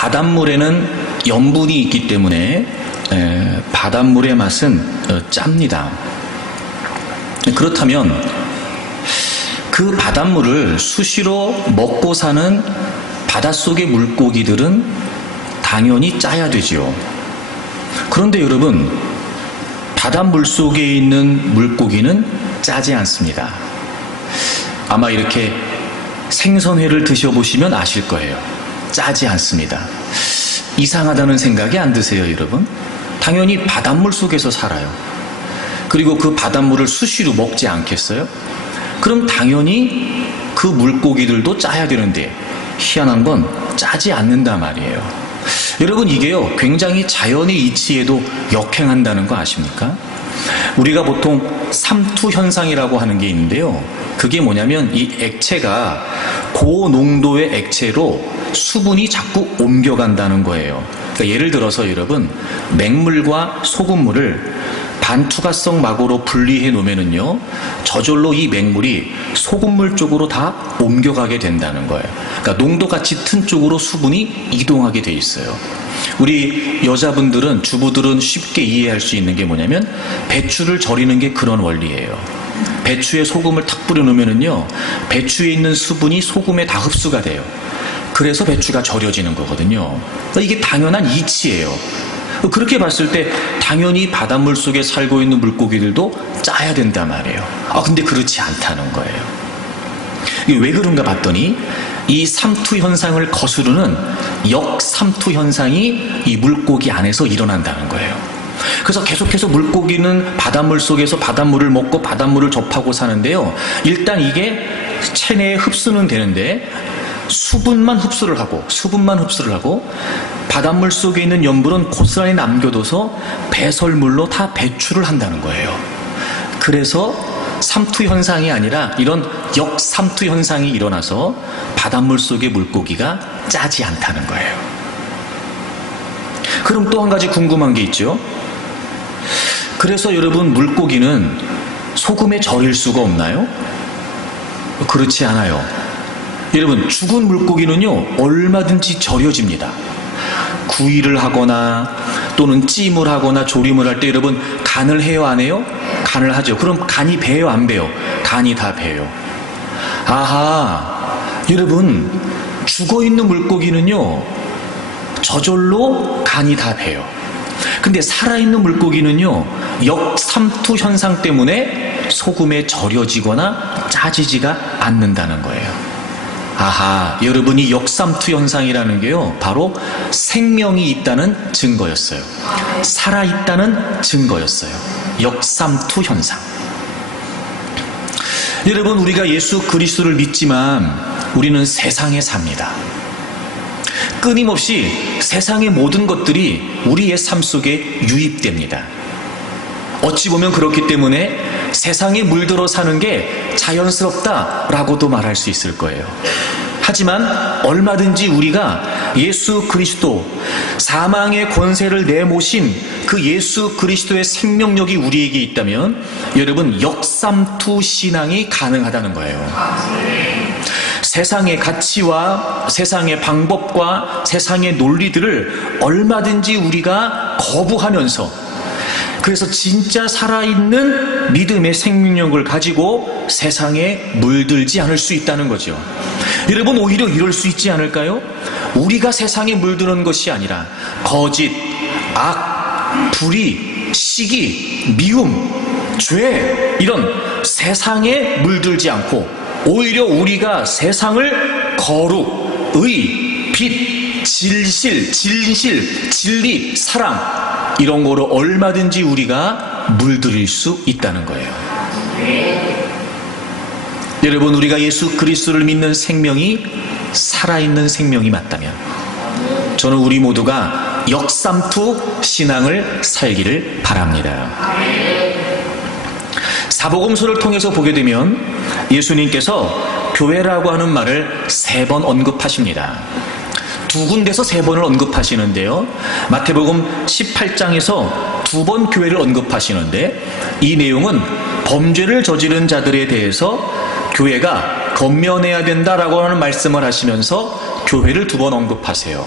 바닷물에는 염분이 있기 때문에 바닷물의 맛은 짭니다. 그렇다면 그 바닷물을 수시로 먹고 사는 바닷속의 물고기들은 당연히 짜야 되지요. 그런데 여러분, 바닷물 속에 있는 물고기는 짜지 않습니다. 아마 이렇게 생선회를 드셔보시면 아실 거예요. 짜지 않습니다. 이상하다는 생각이 안 드세요, 여러분? 당연히 바닷물 속에서 살아요. 그리고 그 바닷물을 수시로 먹지 않겠어요? 그럼 당연히 그 물고기들도 짜야 되는데 희한한 건 짜지 않는단 말이에요. 여러분, 이게요 굉장히 자연의 이치에도 역행한다는 거 아십니까? 우리가 보통 삼투현상이라고 하는 게 있는데요, 그게 뭐냐면 이 액체가 고농도의 액체로 수분이 자꾸 옮겨간다는 거예요. 그러니까 예를 들어서 여러분, 맹물과 소금물을 반투과성 막으로 분리해 놓으면은요, 저절로 이 맹물이 소금물 쪽으로 다 옮겨가게 된다는 거예요. 그러니까 농도가 짙은 쪽으로 수분이 이동하게 돼 있어요. 우리 여자분들은, 주부들은 쉽게 이해할 수 있는 게 뭐냐면 배추를 절이는 게 그런 원리예요. 배추에 소금을 탁 뿌려 놓으면은요, 배추에 있는 수분이 소금에 다 흡수가 돼요. 그래서 배추가 절여지는 거거든요. 그러니까 이게 당연한 이치예요. 그렇게 봤을 때 당연히 바닷물 속에 살고 있는 물고기들도 짜야 된단 말이에요. 근데 그렇지 않다는 거예요. 이게 왜 그런가 봤더니 이 삼투 현상을 거스르는 역삼투 현상이 이 물고기 안에서 일어난다는 거예요. 그래서 계속해서 물고기는 바닷물 속에서 바닷물을 먹고 바닷물을 접하고 사는데요, 일단 이게 체내에 흡수는 되는데 수분만 흡수를 하고 바닷물 속에 있는 염분은 고스란히 남겨둬서 배설물로 다 배출을 한다는 거예요. 그래서 삼투 현상이 아니라 이런 역삼투 현상이 일어나서 바닷물 속의 물고기가 짜지 않다는 거예요. 그럼 또 한 가지 궁금한 게 있죠. 그래서 여러분, 물고기는 소금에 절일 수가 없나요? 그렇지 않아요. 여러분, 죽은 물고기는요 얼마든지 절여집니다. 구이를 하거나 또는 찜을 하거나 조림을 할 때 여러분, 간을 해요, 안 해요? 간을 하죠. 그럼 간이 배요, 안 배요? 간이 다 배요. 아하, 여러분, 죽어있는 물고기는요 저절로 간이 다 배요. 근데 살아있는 물고기는요 역삼투 현상 때문에 소금에 절여지거나 짜지지가 않는다는 거예요. 아하, 여러분이 역삼투 현상이라는 게요 바로 생명이 있다는 증거였어요. 살아있다는 증거였어요. 역삼투 현상. 여러분, 우리가 예수 그리스도를 믿지만 우리는 세상에 삽니다. 끊임없이 세상의 모든 것들이 우리의 삶 속에 유입됩니다. 어찌 보면 그렇기 때문에 세상에 물들어 사는 게 자연스럽다라고도 말할 수 있을 거예요. 하지만 얼마든지 우리가 예수 그리스도, 사망의 권세를 내모신 그 예수 그리스도의 생명력이 우리에게 있다면 여러분, 역삼투 신앙이 가능하다는 거예요. 세상의 가치와 세상의 방법과 세상의 논리들을 얼마든지 우리가 거부하면서, 그래서 진짜 살아있는 믿음의 생명력을 가지고 세상에 물들지 않을 수 있다는 거죠. 여러분, 오히려 이럴 수 있지 않을까요? 우리가 세상에 물드는 것이 아니라 거짓, 악, 불의, 시기, 미움, 죄, 이런 세상에 물들지 않고 오히려 우리가 세상을 거룩, 의, 빛, 진실, 진리, 사랑, 이런 거로 얼마든지 우리가 물들일 수 있다는 거예요. 여러분, 우리가 예수 그리스도를 믿는 생명이 살아있는 생명이 맞다면 저는 우리 모두가 역삼투 신앙을 살기를 바랍니다. 사복음서를 통해서 보게 되면 예수님께서 교회라고 하는 말을 3번 언급하십니다. 2군데서 3번을 언급하시는데요, 마태복음 18장에서 2번 교회를 언급하시는데, 이 내용은 범죄를 저지른 자들에 대해서 교회가 건면해야 된다라고 하는 말씀을 하시면서 교회를 2번 언급하세요.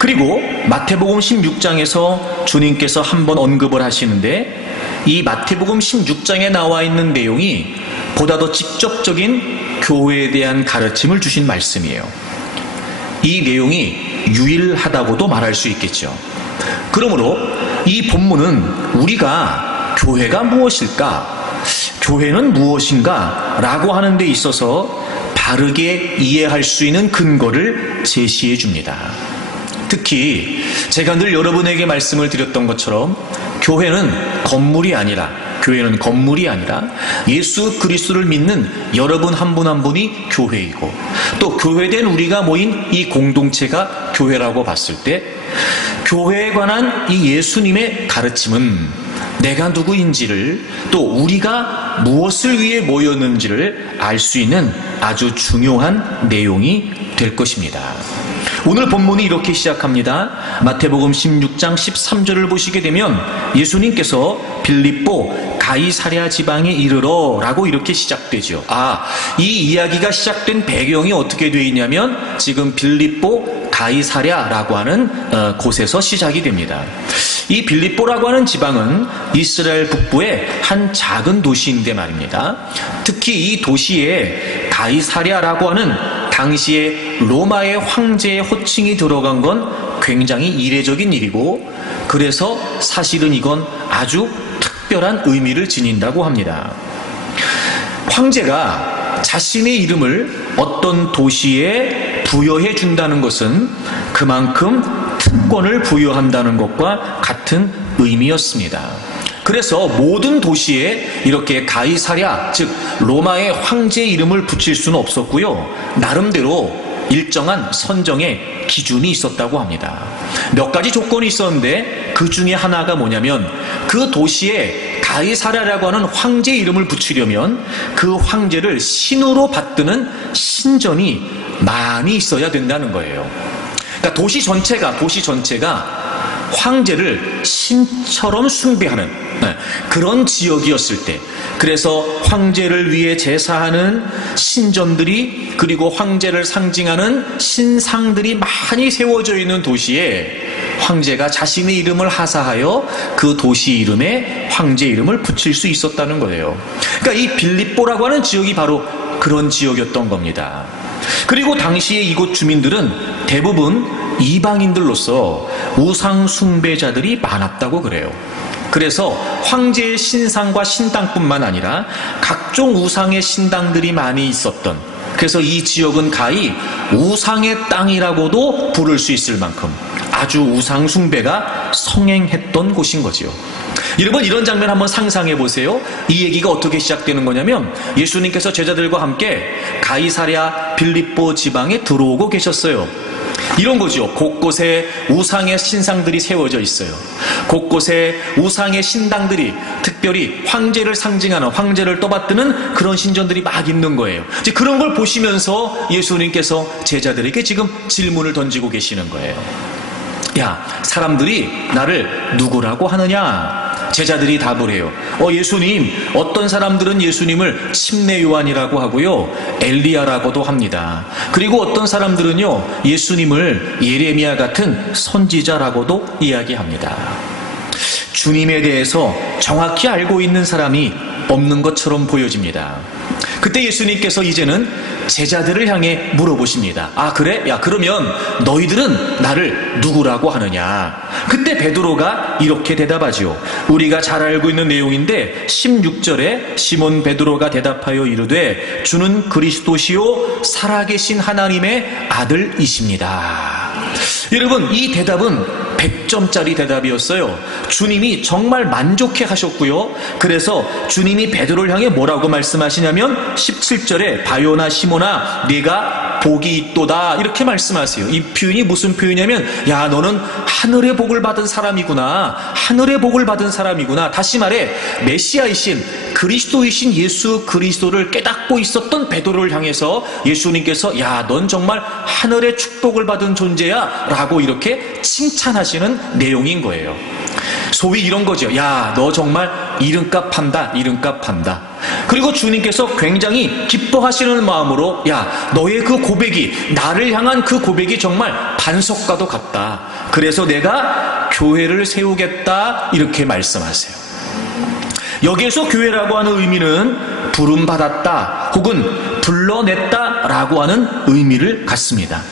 그리고 마태복음 16장에서 주님께서 한번 언급을 하시는데, 이 마태복음 16장에 나와 있는 내용이 보다 더 직접적인 교회에 대한 가르침을 주신 말씀이에요. 이 내용이 유일하다고도 말할 수 있겠죠. 그러므로 이 본문은 우리가 교회가 무엇일까, 교회는 무엇인가 라고 하는 데 있어서 바르게 이해할 수 있는 근거를 제시해 줍니다. 특히 제가 늘 여러분에게 말씀을 드렸던 것처럼 교회는 건물이 아니라 예수 그리스도를 믿는 여러분 한 분 한 분이 교회이고, 또 교회된 우리가 모인 이 공동체가 교회라고 봤을 때, 교회에 관한 이 예수님의 가르침은 내가 누구인지를, 또 우리가 무엇을 위해 모였는지를 알 수 있는 아주 중요한 내용이 될 것입니다. 오늘 본문이 이렇게 시작합니다. 마태복음 16장 13절을 보시게 되면 예수님께서 빌립보 가이사랴 지방에 이르러 라고 이렇게 시작되죠. 이 이야기가 시작된 배경이 어떻게 되어 있냐면 지금 빌립보 가이사랴라고 하는 곳에서 시작이 됩니다. 이 빌립보라고 하는 지방은 이스라엘 북부의 한 작은 도시인데 말입니다. 특히 이 도시에 가이사랴라고 하는 당시에 로마의 황제의 호칭이 들어간 건 굉장히 이례적인 일이고, 그래서 사실은 이건 아주 특별한 의미를 지닌다고 합니다. 황제가 자신의 이름을 어떤 도시에 부여해 준다는 것은 그만큼 특권을 부여한다는 것과 같은 의미였습니다. 그래서 모든 도시에 이렇게 가이사랴, 즉 로마의 황제의 이름을 붙일 수는 없었고요, 나름대로 일정한 선정의 기준이 있었다고 합니다. 몇 가지 조건이 있었는데 그 중에 하나가 뭐냐면, 그 도시에 가이사랴라고 하는 황제의 이름을 붙이려면 그 황제를 신으로 받드는 신전이 많이 있어야 된다는 거예요. 그러니까 도시 전체가 황제를 신처럼 숭배하는 그런 지역이었을 때, 그래서 황제를 위해 제사하는 신전들이, 그리고 황제를 상징하는 신상들이 많이 세워져 있는 도시에 황제가 자신의 이름을 하사하여 그 도시 이름에 황제 이름을 붙일 수 있었다는 거예요. 그러니까 이 빌립보라고 하는 지역이 바로 그런 지역이었던 겁니다. 그리고 당시에 이곳 주민들은 대부분 이방인들로서 우상 숭배자들이 많았다고 그래요. 그래서 황제의 신상과 신당뿐만 아니라 각종 우상의 신당들이 많이 있었던, 그래서 이 지역은 가히 우상의 땅이라고도 부를 수 있을 만큼 아주 우상 숭배가 성행했던 곳인 거지요. 여러분, 이런 장면 한번 상상해 보세요. 이 얘기가 어떻게 시작되는 거냐면, 예수님께서 제자들과 함께 가이사랴 빌립보 지방에 들어오고 계셨어요. 이런 거죠. 곳곳에 우상의 신상들이 세워져 있어요. 곳곳에 우상의 신당들이, 특별히 황제를 상징하는, 황제를 떠받드는 그런 신전들이 막 있는 거예요. 이제 그런 걸 보시면서 예수님께서 제자들에게 지금 질문을 던지고 계시는 거예요. 야, 사람들이 나를 누구라고 하느냐? 제자들이 답을 해요. 예수님, 어떤 사람들은 예수님을 침례 요한이라고 하고요, 엘리야라고도 합니다. 그리고 어떤 사람들은요, 예수님을 예레미야 같은 선지자라고도 이야기합니다. 주님에 대해서 정확히 알고 있는 사람이 없는 것처럼 보여집니다. 그때 예수님께서 이제는 제자들을 향해 물어보십니다. 그래? 야, 그러면 너희들은 나를 누구라고 하느냐? 그때 베드로가 이렇게 대답하죠. 우리가 잘 알고 있는 내용인데 16절에 시몬 베드로가 대답하여 이르되 주는 그리스도시요 살아계신 하나님의 아들이십니다. 여러분, 이 대답은 100점짜리 대답이었어요. 주님이 정말 만족해 하셨고요. 그래서 주님이 베드로를 향해 뭐라고 말씀하시냐면 17절에 바요나 시몬아 네가 복이 있도다 이렇게 말씀하세요. 이 표현이 무슨 표현이냐면, 야, 너는 하늘의 복을 받은 사람이구나. 하늘의 복을 받은 사람이구나. 다시 말해 메시아이신 그리스도이신 예수 그리스도를 깨닫고 있었던 베드로를 향해서 예수님께서 야, 넌 정말 하늘의 축복을 받은 존재야 라고 이렇게 칭찬하시는 내용인 거예요. 소위 이런 거죠. 야, 너 정말 이름값 판다. 이름값 판다. 그리고 주님께서 굉장히 기뻐하시는 마음으로 야, 너의 그 고백이, 나를 향한 그 고백이 정말 반석과도 같다. 그래서 내가 교회를 세우겠다. 이렇게 말씀하세요. 여기에서 교회라고 하는 의미는 부름받았다 혹은 불러냈다 라고 하는 의미를 갖습니다.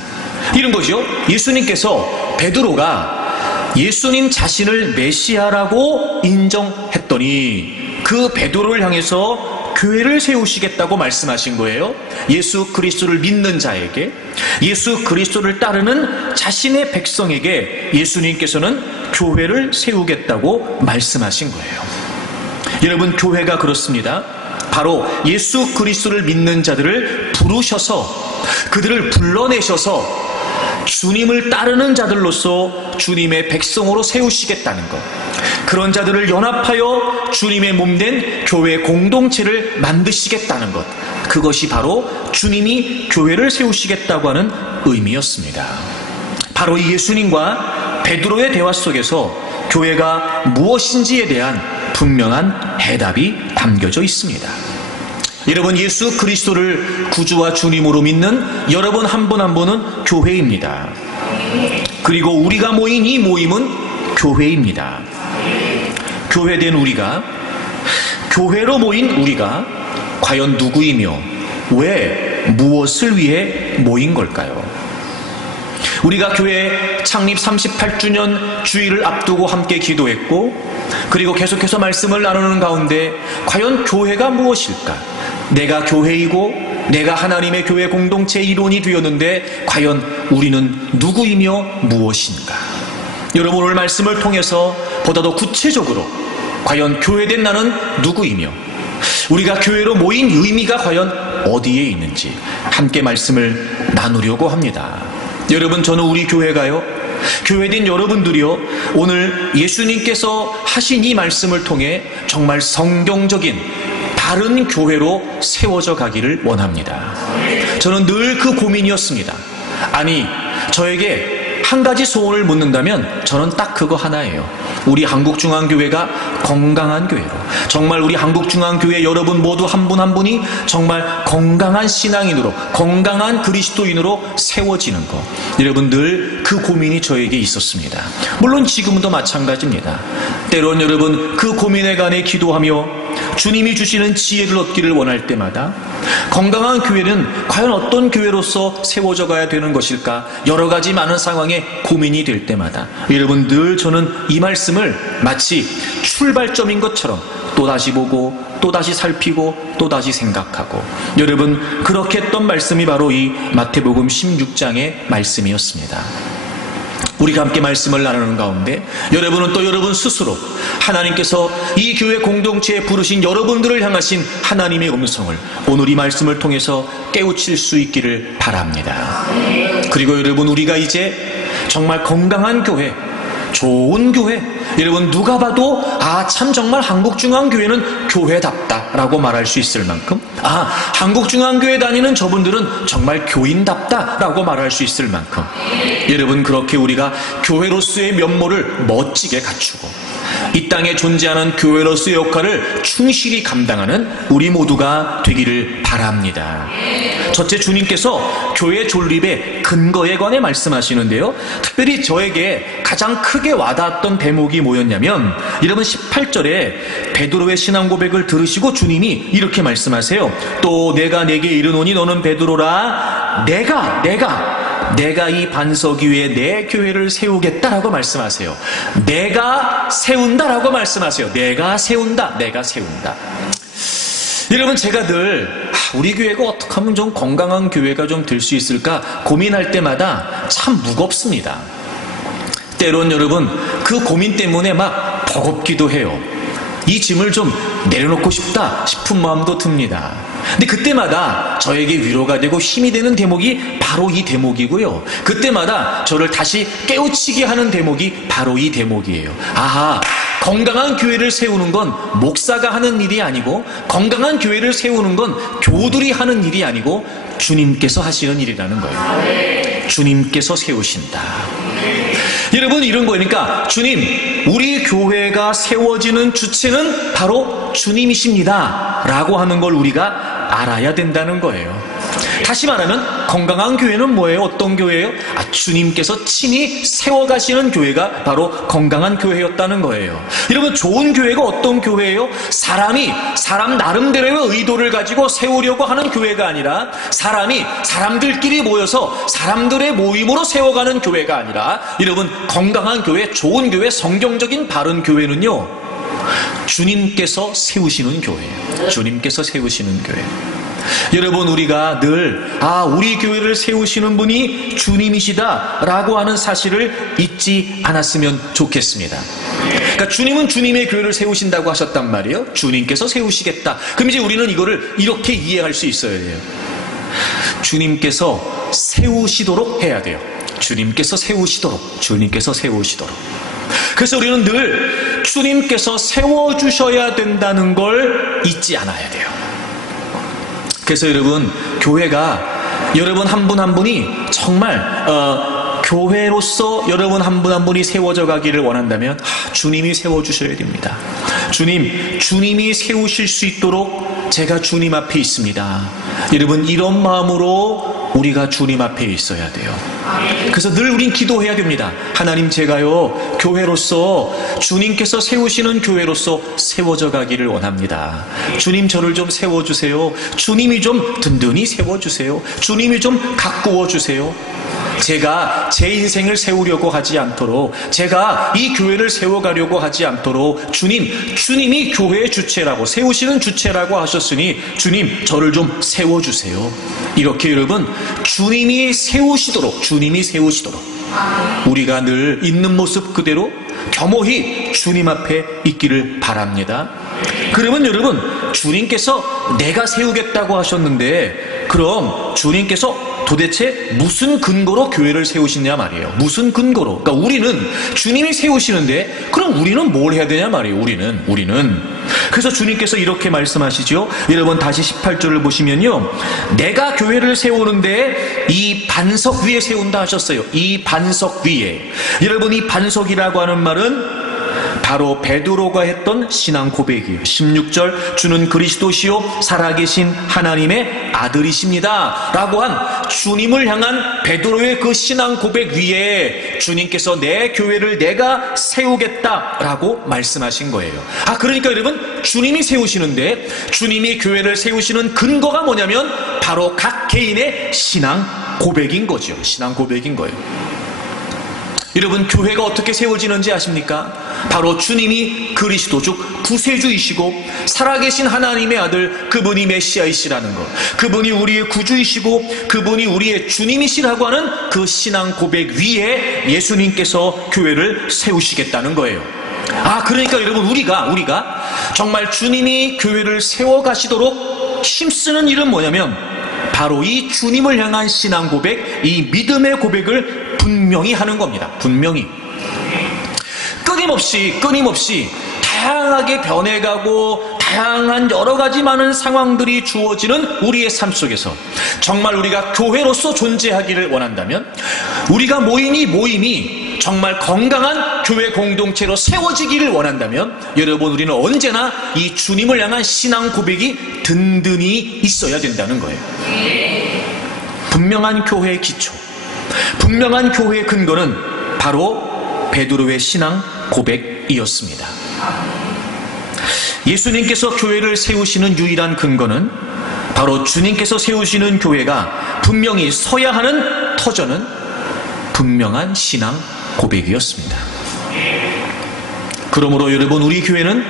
이런 거죠. 예수님께서 베드로가 예수님 자신을 메시아라고 인정했더니 그 베드로를 향해서 교회를 세우시겠다고 말씀하신 거예요. 예수 그리스도를 믿는 자에게, 예수 그리스도를 따르는 자신의 백성에게 예수님께서는 교회를 세우겠다고 말씀하신 거예요. 여러분, 교회가 그렇습니다. 바로 예수 그리스도를 믿는 자들을 부르셔서 그들을 불러내셔서 주님을 따르는 자들로서 주님의 백성으로 세우시겠다는 것, 그런 자들을 연합하여 주님의 몸된 교회 공동체를 만드시겠다는 것, 그것이 바로 주님이 교회를 세우시겠다고 하는 의미였습니다. 바로 이 예수님과 베드로의 대화 속에서 교회가 무엇인지에 대한 분명한 해답이 담겨져 있습니다. 여러분, 예수 그리스도를 구주와 주님으로 믿는 여러분 한 분 한 분은 교회입니다. 그리고 우리가 모인 이 모임은 교회입니다. 교회된 우리가, 교회로 모인 우리가 과연 누구이며 왜, 무엇을 위해 모인 걸까요? 우리가 교회 창립 38주년 주일을 앞두고 함께 기도했고, 그리고 계속해서 말씀을 나누는 가운데 과연 교회가 무엇일까? 내가 교회이고 내가 하나님의 교회 공동체의 일원이 되었는데 과연 우리는 누구이며 무엇인가? 여러분, 오늘 말씀을 통해서 보다 더 구체적으로 과연 교회된 나는 누구이며 우리가 교회로 모인 의미가 과연 어디에 있는지 함께 말씀을 나누려고 합니다. 여러분, 저는 우리 교회가요, 교회된 여러분들이요, 오늘 예수님께서 하신 이 말씀을 통해 정말 성경적인 바른 교회로 세워져 가기를 원합니다. 저는 늘 그 고민이었습니다. 아니, 저에게 한 가지 소원을 묻는다면 저는 딱 그거 하나예요. 우리 한국중앙교회가 건강한 교회로, 정말 우리 한국중앙교회 여러분 모두 한 분 한 분이 정말 건강한 신앙인으로, 건강한 그리스도인으로 세워지는 것, 여러분 늘 그 고민이 저에게 있었습니다. 물론 지금도 마찬가지입니다. 때론 여러분 그 고민에 관해 기도하며 주님이 주시는 지혜를 얻기를 원할 때마다 건강한 교회는 과연 어떤 교회로서 세워져 가야 되는 것일까, 여러 가지 많은 상황에 고민이 될 때마다 여러분 늘 저는 이 말씀을 마치 출발점인 것처럼 또다시 보고 또다시 살피고 또다시 생각하고, 여러분 그렇게 했던 말씀이 바로 이 마태복음 16장의 말씀이었습니다. 우리가 함께 말씀을 나누는 가운데 여러분은 또 여러분 스스로 하나님께서 이 교회 공동체에 부르신 여러분들을 향하신 하나님의 음성을 오늘 이 말씀을 통해서 깨우칠 수 있기를 바랍니다. 그리고 여러분, 우리가 이제 정말 건강한 교회, 좋은 교회, 여러분 누가 봐도 참 정말 한국중앙교회는 교회답다라고 말할 수 있을 만큼, 한국중앙교회 다니는 저분들은 정말 교인답다라고 말할 수 있을 만큼, 여러분 그렇게 우리가 교회로서의 면모를 멋지게 갖추고 이 땅에 존재하는 교회로서의 역할을 충실히 감당하는 우리 모두가 되기를 바랍니다. 첫째, 주님께서 교회 존립의 근거에 관해 말씀하시는데요, 특별히 저에게 가장 크게 와닿았던 대목이 뭐였냐면, 여러분 18절에 베드로의 신앙 고백을 들으시고 주님이 이렇게 말씀하세요. 또 내가 내게 이르노니 너는 베드로라, 내가 이 반석 위에 내 교회를 세우겠다라고 말씀하세요. 내가 세운다라고 말씀하세요. 내가 세운다. 여러분, 제가 늘 우리 교회가 어떻게 하면 좀 건강한 교회가 좀 될 수 있을까 고민할 때마다 참 무겁습니다. 때론 여러분 그 고민 때문에 막 버겁기도 해요. 이 짐을 좀 내려놓고 싶다 싶은 마음도 듭니다. 근데 그때마다 저에게 위로가 되고 힘이 되는 대목이 바로 이 대목이고요, 그때마다 저를 다시 깨우치게 하는 대목이 바로 이 대목이에요. 건강한 교회를 세우는 건 목사가 하는 일이 아니고, 건강한 교회를 세우는 건 교우들이 하는 일이 아니고 주님께서 하시는 일이라는 거예요. 주님께서 세우신다. 여러분 이런 거니까 주님, 우리 교회가 세워지는 주체는 바로 주님이십니다 라고 하는 걸 우리가 알아야 된다는 거예요. 다시 말하면 건강한 교회는 뭐예요? 어떤 교회예요? 주님께서 친히 세워가시는 교회가 바로 건강한 교회였다는 거예요. 여러분 좋은 교회가 어떤 교회예요? 사람 나름대로의 의도를 가지고 세우려고 하는 교회가 아니라 사람들끼리 모여서 사람들의 모임으로 세워가는 교회가 아니라 여러분 건강한 교회, 좋은 교회, 성경적인 바른 교회는요 주님께서 세우시는 교회예요. 주님께서 세우시는 교회. 여러분 우리가 늘 우리 교회를 세우시는 분이 주님이시다 라고 하는 사실을 잊지 않았으면 좋겠습니다. 그러니까 주님은 주님의 교회를 세우신다고 하셨단 말이에요. 주님께서 세우시겠다. 그럼 이제 우리는 이거를 이렇게 이해할 수 있어야 돼요. 주님께서 세우시도록 해야 돼요. 주님께서 세우시도록. 그래서 우리는 늘 주님께서 세워주셔야 된다는 걸 잊지 않아야 돼요. 그래서 여러분 교회가 여러분 한 분 한 분이 정말 교회로서 여러분 한 분 한 분이 세워져 가기를 원한다면 주님이 세워주셔야 됩니다. 주님이 세우실 수 있도록 제가 주님 앞에 있습니다. 여러분 이런 마음으로 우리가 주님 앞에 있어야 돼요. 그래서 늘 우린 기도해야 됩니다. 하나님 제가요 교회로서 주님께서 세우시는 교회로서 세워져 가기를 원합니다. 주님 저를 좀 세워주세요. 주님이 좀 든든히 세워주세요. 주님이 좀 가꾸어 주세요. 제가 제 인생을 세우려고 하지 않도록, 제가 이 교회를 세워가려고 하지 않도록 주님이 교회의 주체라고, 세우시는 주체라고 하셨으니 주님 저를 좀 세워주세요. 이렇게 여러분 주님이 세우시도록 우리가 늘 있는 모습 그대로 겸허히 주님 앞에 있기를 바랍니다. 그러면 여러분 주님께서 내가 세우겠다고 하셨는데 그럼 주님께서 도대체 무슨 근거로 교회를 세우시냐 말이에요. 무슨 근거로? 그러니까 우리는 주님이 세우시는데 그럼 우리는 뭘 해야 되냐 말이에요. 우리는 그래서 주님께서 이렇게 말씀하시죠. 여러분 다시 18절을 보시면요, 내가 교회를 세우는데 이 반석 위에 세운다 하셨어요. 이 반석 위에. 여러분 이 반석이라고 하는 말은 바로 베드로가 했던 신앙 고백이에요. 16절 주는 그리스도시요 살아계신 하나님의 아들이십니다 라고 한 주님을 향한 베드로의 그 신앙 고백 위에 주님께서 내 교회를 내가 세우겠다라고 말씀하신 거예요. 그러니까 여러분 주님이 세우시는데 주님이 교회를 세우시는 근거가 뭐냐면 바로 각 개인의 신앙 고백인 거죠. 신앙 고백인 거예요. 여러분 교회가 어떻게 세워지는지 아십니까? 바로 주님이 그리스도 즉 구세주이시고 살아계신 하나님의 아들, 그분이 메시아이시라는 것, 그분이 우리의 구주이시고 그분이 우리의 주님이시라고 하는 그 신앙 고백 위에 예수님께서 교회를 세우시겠다는 거예요. 그러니까 여러분 우리가 정말 주님이 교회를 세워가시도록 힘쓰는 일은 뭐냐면 바로 이 주님을 향한 신앙 고백, 이 믿음의 고백을 분명히 하는 겁니다. 분명히. 끊임없이 다양하게 변해가고 다양한 여러 가지 많은 상황들이 주어지는 우리의 삶 속에서 정말 우리가 교회로서 존재하기를 원한다면, 우리가 모임이 정말 건강한 교회 공동체로 세워지기를 원한다면 여러분 우리는 언제나 이 주님을 향한 신앙 고백이 든든히 있어야 된다는 거예요. 분명한 교회의 기초, 분명한 교회의 근거는 바로 베드로의 신앙 고백이었습니다. 예수님께서 교회를 세우시는 유일한 근거는 바로 주님께서 세우시는 교회가 분명히 서야 하는 터전은 분명한 신앙 고백이었습니다. 그러므로 여러분 우리 교회는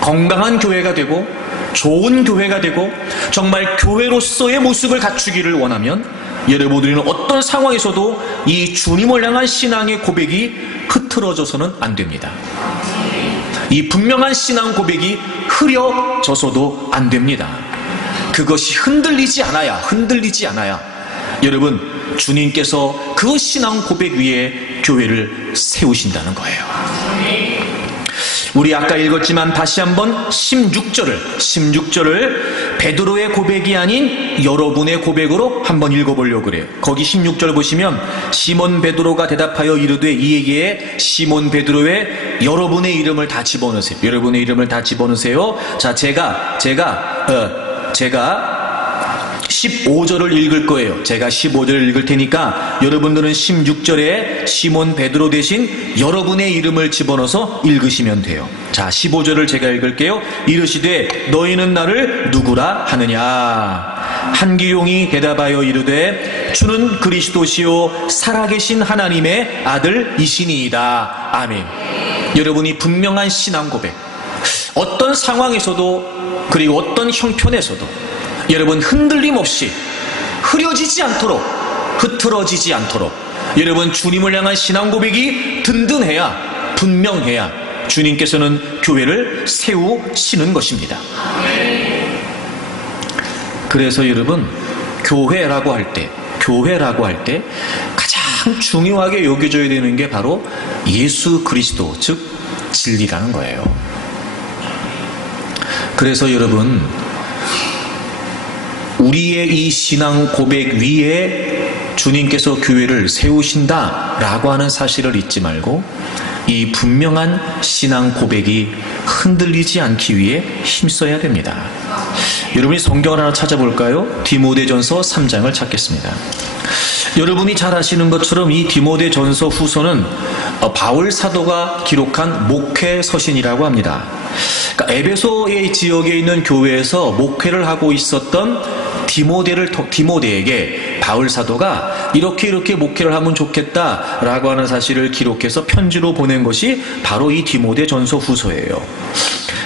건강한 교회가 되고 좋은 교회가 되고 정말 교회로서의 모습을 갖추기를 원하면 여러분 우리는 어떤 상황에서도 이 주님을 향한 신앙의 고백이 흐트러져서는 안 됩니다. 이 분명한 신앙 고백이 흐려져서도 안 됩니다. 그것이 흔들리지 않아야 여러분 주님께서 그 신앙 고백 위에 교회를 세우신다는 거예요. 우리 아까 읽었지만 다시 한번 16절을 베드로의 고백이 아닌 여러분의 고백으로 한번 읽어보려고 그래요. 거기 16절 보시면 시몬 베드로가 대답하여 이르되 이에게 시몬 베드로의 여러분의 이름을 다 집어넣으세요. 여러분의 이름을 다 집어넣으세요. 자, 제가 15절을 읽을 거예요. 제가 15절을 읽을 테니까 여러분들은 16절에 시몬 베드로 대신 여러분의 이름을 집어넣어서 읽으시면 돼요. 자, 15절을 제가 읽을게요. 이르시되 너희는 나를 누구라 하느냐. 한기용이 대답하여 이르되 주는 그리스도시요 살아계신 하나님의 아들이시니이다. 아멘. 여러분이 분명한 신앙 고백, 어떤 상황에서도 그리고 어떤 형편에서도 여러분 흔들림 없이 흐려지지 않도록, 흐트러지지 않도록 여러분 주님을 향한 신앙 고백이 든든해야, 분명해야 주님께서는 교회를 세우시는 것입니다. 그래서 여러분 교회라고 할 때 가장 중요하게 여겨져야 되는 게 바로 예수 그리스도, 즉 진리라는 거예요. 그래서 여러분 우리의 이 신앙 고백 위에 주님께서 교회를 세우신다라고 하는 사실을 잊지 말고 이 분명한 신앙 고백이 흔들리지 않기 위해 힘써야 됩니다. 여러분이 성경을 하나 찾아볼까요? 디모데전서 3장을 찾겠습니다. 여러분이 잘 아시는 것처럼 이 디모데전서 후서는 바울 사도가 기록한 목회 서신이라고 합니다. 그러니까 에베소의 지역에 있는 교회에서 목회를 하고 있었던 디모데에게 바울 사도가 이렇게 목회를 하면 좋겠다라고 하는 사실을 기록해서 편지로 보낸 것이 바로 이 디모데전서 후서예요.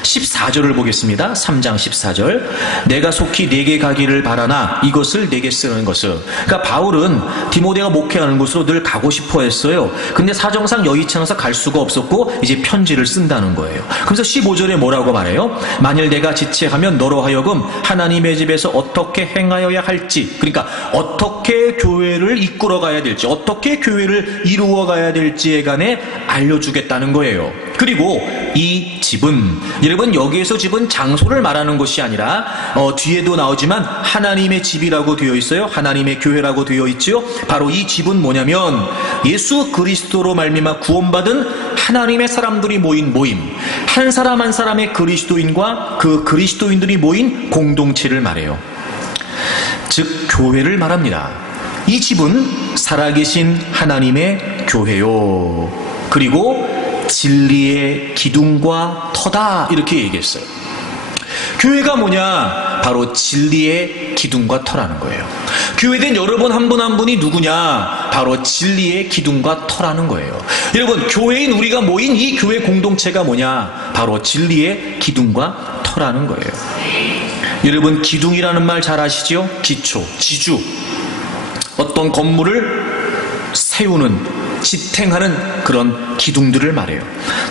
14절을 보겠습니다. 3장 14절. 내가 속히 내게 가기를 바라나 이것을 내게 쓰는 것을. 그러니까 바울은 디모데가 목회하는 곳으로 늘 가고 싶어 했어요. 근데 사정상 여의치 않아서 갈 수가 없었고 이제 편지를 쓴다는 거예요. 그래서 15절에 뭐라고 말해요? 만일 내가 지체하면 너로 하여금 하나님의 집에서 어떻게 행하여야 할지, 그러니까 어떻게 교회를 이끌어 가야 될지, 어떻게 교회를 이루어 가야 될지에 관해 알려주겠다는 거예요. 그리고 이 집은, 여러분 여기에서 집은 장소를 말하는 것이 아니라 뒤에도 나오지만 하나님의 집이라고 되어 있어요. 하나님의 교회라고 되어 있죠. 바로 이 집은 뭐냐면 예수 그리스도로 말미암아 구원받은 하나님의 사람들이 모인 모임, 한 사람 한 사람의 그리스도인과 그 그리스도인들이 모인 공동체를 말해요. 즉 교회를 말합니다. 이 집은 살아계신 하나님의 교회요, 그리고 진리의 기둥과 터다, 이렇게 얘기했어요. 교회가 뭐냐? 바로 진리의 기둥과 터라는 거예요. 교회된 여러분 한 분 한 분이 누구냐? 바로 진리의 기둥과 터라는 거예요. 여러분 교회인 우리가 모인 이 교회 공동체가 뭐냐? 바로 진리의 기둥과 터라는 거예요. 여러분 기둥이라는 말 잘 아시죠? 기초, 지주, 어떤 건물을 세우는, 지탱하는 그런 기둥들을 말해요.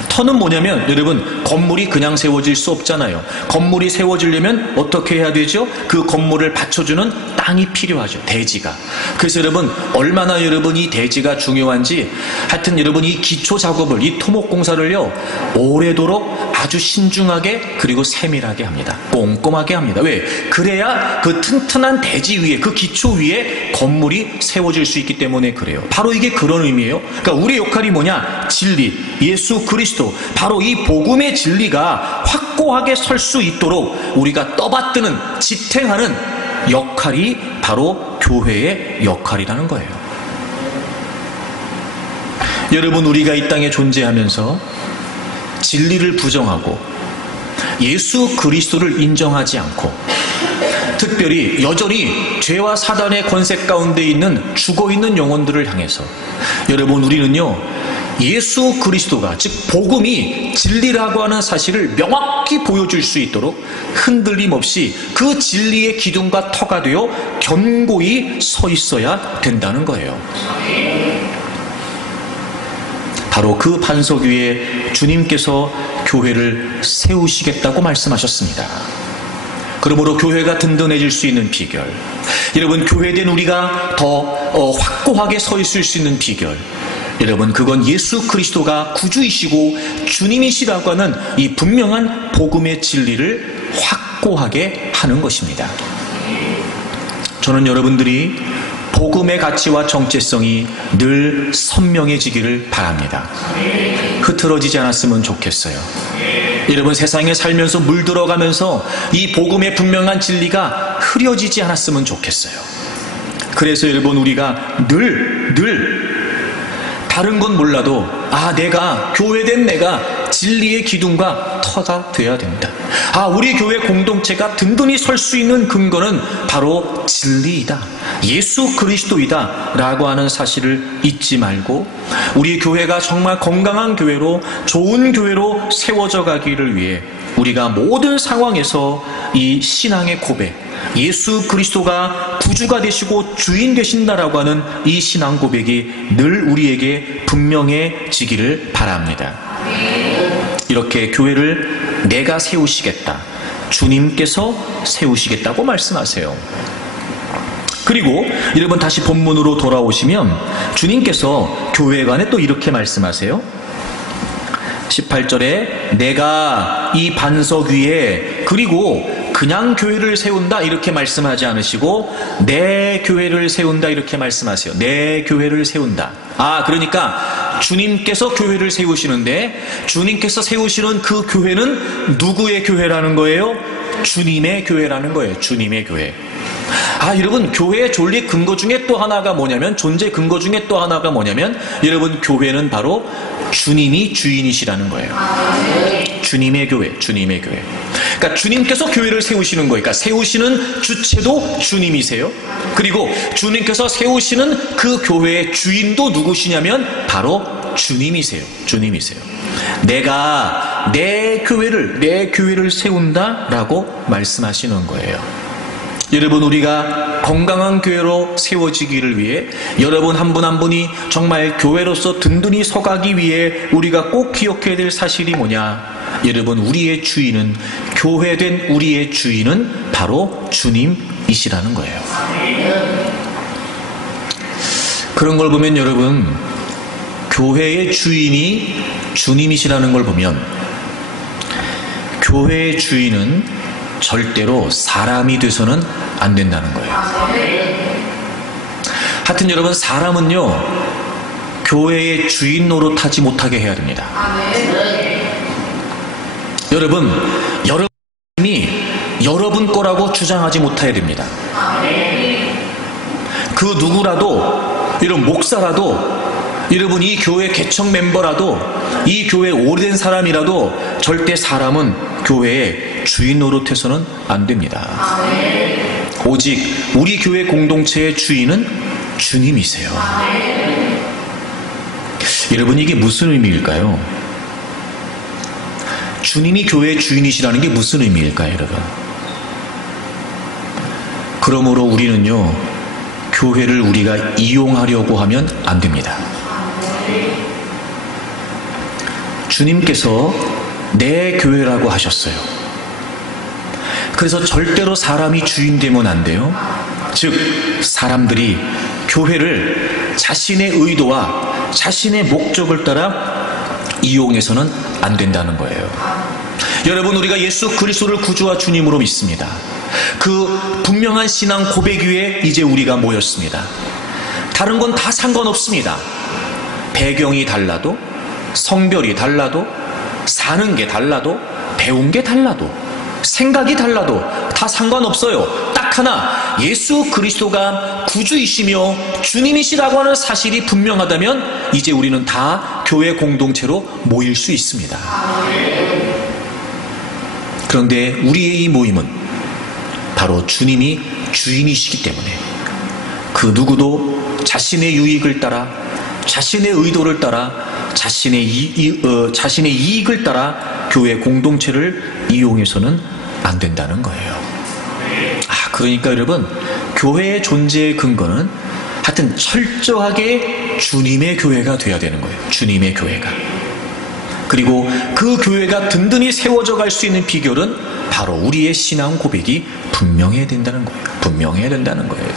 터는 뭐냐면 여러분 건물이 그냥 세워질 수 없잖아요. 건물이 세워지려면 어떻게 해야 되죠? 그 건물을 받쳐주는 땅이 필요하죠. 대지가. 그래서 여러분 얼마나 여러분이 대지가 중요한지, 하여튼 여러분 이 기초 작업을, 이 토목공사를요 오래도록 아주 신중하게 그리고 세밀하게 합니다. 꼼꼼하게 합니다. 왜? 그래야 그 튼튼한 대지 위에, 그 기초 위에 건물이 세워질 수 있기 때문에 그래요. 바로 이게 그런 의미예요. 그러니까 우리의 역할이 뭐냐? 진리, 예수 그리스도, 바로 이 복음의 진리가 확고하게 설 수 있도록 우리가 떠받드는, 지탱하는 역할이 바로 교회의 역할이라는 거예요. 여러분 우리가 이 땅에 존재하면서 진리를 부정하고 예수 그리스도를 인정하지 않고, 특별히 여전히 죄와 사단의 권세 가운데 있는 죽어있는 영혼들을 향해서 여러분 우리는요 예수 그리스도가, 즉 복음이 진리라고 하는 사실을 명확히 보여줄 수 있도록 흔들림 없이 그 진리의 기둥과 터가 되어 견고히 서 있어야 된다는 거예요. 바로 그 반석 위에 주님께서 교회를 세우시겠다고 말씀하셨습니다. 그러므로 교회가 든든해질 수 있는 비결, 여러분 교회된 우리가 더 확고하게 서 있을 수 있는 비결, 여러분, 그건 예수 그리스도가 구주이시고 주님이시라고 하는 이 분명한 복음의 진리를 확고하게 하는 것입니다. 저는 여러분들이 복음의 가치와 정체성이 늘 선명해지기를 바랍니다. 흐트러지지 않았으면 좋겠어요. 여러분, 세상에 살면서 물들어가면서 이 복음의 분명한 진리가 흐려지지 않았으면 좋겠어요. 그래서 여러분, 우리가 늘 다른 건 몰라도 내가 교회된 내가 진리의 기둥과 터가 되어야 됩니다. 우리 교회 공동체가 든든히 설 수 있는 근거는 바로 진리이다, 예수 그리스도이다 라고 하는 사실을 잊지 말고 우리 교회가 정말 건강한 교회로, 좋은 교회로 세워져 가기를 위해 우리가 모든 상황에서 이 신앙의 고백, 예수 그리스도가 구주가 되시고 주인 되신다라고 하는 이 신앙 고백이 늘 우리에게 분명해지기를 바랍니다. 이렇게 교회를 내가 세우시겠다, 주님께서 세우시겠다고 말씀하세요. 그리고 여러분, 다시 본문으로 돌아오시면 주님께서 교회관에 또 이렇게 말씀하세요. 18절에 내가 이 반석 위에, 그리고 그냥 교회를 세운다 이렇게 말씀하지 않으시고 내 교회를 세운다 이렇게 말씀하세요. 내 교회를 세운다. 그러니까 주님께서 교회를 세우시는데 주님께서 세우시는 그 교회는 누구의 교회라는 거예요? 주님의 교회라는 거예요. 주님의 교회. 여러분, 교회의 존재 근거 중에 또 하나가 뭐냐면, 존재 근거 중에 또 하나가 뭐냐면, 여러분, 교회는 바로 주님이 주인이시라는 거예요. 주님의 교회, 주님의 교회. 그러니까 주님께서 교회를 세우시는 거니까 세우시는 주체도 주님이세요. 그리고 주님께서 세우시는 그 교회의 주인도 누구시냐면 바로 주님이세요. 주님이세요. 내가 내 교회를 세운다라고 말씀하시는 거예요. 여러분, 우리가 건강한 교회로 세워지기를 위해 여러분 한 분 한 분이 정말 교회로서 든든히 서가기 위해 우리가 꼭 기억해야 될 사실이 뭐냐? 여러분, 우리의 주인은, 교회된 우리의 주인은 바로 주님이시라는 거예요. 그런 걸 보면 여러분, 교회의 주인이 주님이시라는 걸 보면 교회의 주인은 절대로 사람이 돼서는 안 된다는 거예요. 하여튼 여러분, 사람은요 교회의 주인 노릇하지 못하게 해야 됩니다. 여러분, 여러분이 여러분 거라고 주장하지 못해야 됩니다. 그 누구라도, 여러분 목사라도, 여러분 이 교회 개척 멤버라도, 이 교회 오래된 사람이라도 절대 사람은 교회의 주인 노릇해서는 안 됩니다. 오직 우리 교회 공동체의 주인은 주님이세요. 여러분, 이게 무슨 의미일까요? 주님이 교회의 주인이시라는 게 무슨 의미일까요, 여러분? 그러므로 우리는요, 교회를 우리가 이용하려고 하면 안 됩니다. 주님께서 내 교회라고 하셨어요. 그래서 절대로 사람이 주인 되면 안 돼요. 즉, 사람들이 교회를 자신의 의도와 자신의 목적을 따라 이용해서는 안 된다는 거예요. 여러분, 우리가 예수 그리스도를 구주와 주님으로 믿습니다. 그 분명한 신앙 고백 위에 이제 우리가 모였습니다. 다른 건 다 상관없습니다. 배경이 달라도, 성별이 달라도, 사는 게 달라도, 배운 게 달라도, 생각이 달라도 다 상관없어요. 딱 하나, 예수 그리스도가 구주이시며 주님이시라고 하는 사실이 분명하다면 이제 우리는 다 교회 공동체로 모일 수 있습니다. 그런데 우리의 이 모임은 바로 주님이 주인이시기 때문에 그 누구도 자신의 유익을 따라, 자신의 의도를 따라, 자신의 이익을 따라 교회 공동체를 이용해서는 안 된다는 거예요. 그러니까 여러분, 교회의 존재의 근거는 하여튼 철저하게 주님의 교회가 돼야 되는 거예요. 주님의 교회가. 그리고 그 교회가 든든히 세워져 갈 수 있는 비결은 바로 우리의 신앙 고백이 분명해야 된다는 거예요. 분명해야 된다는 거예요.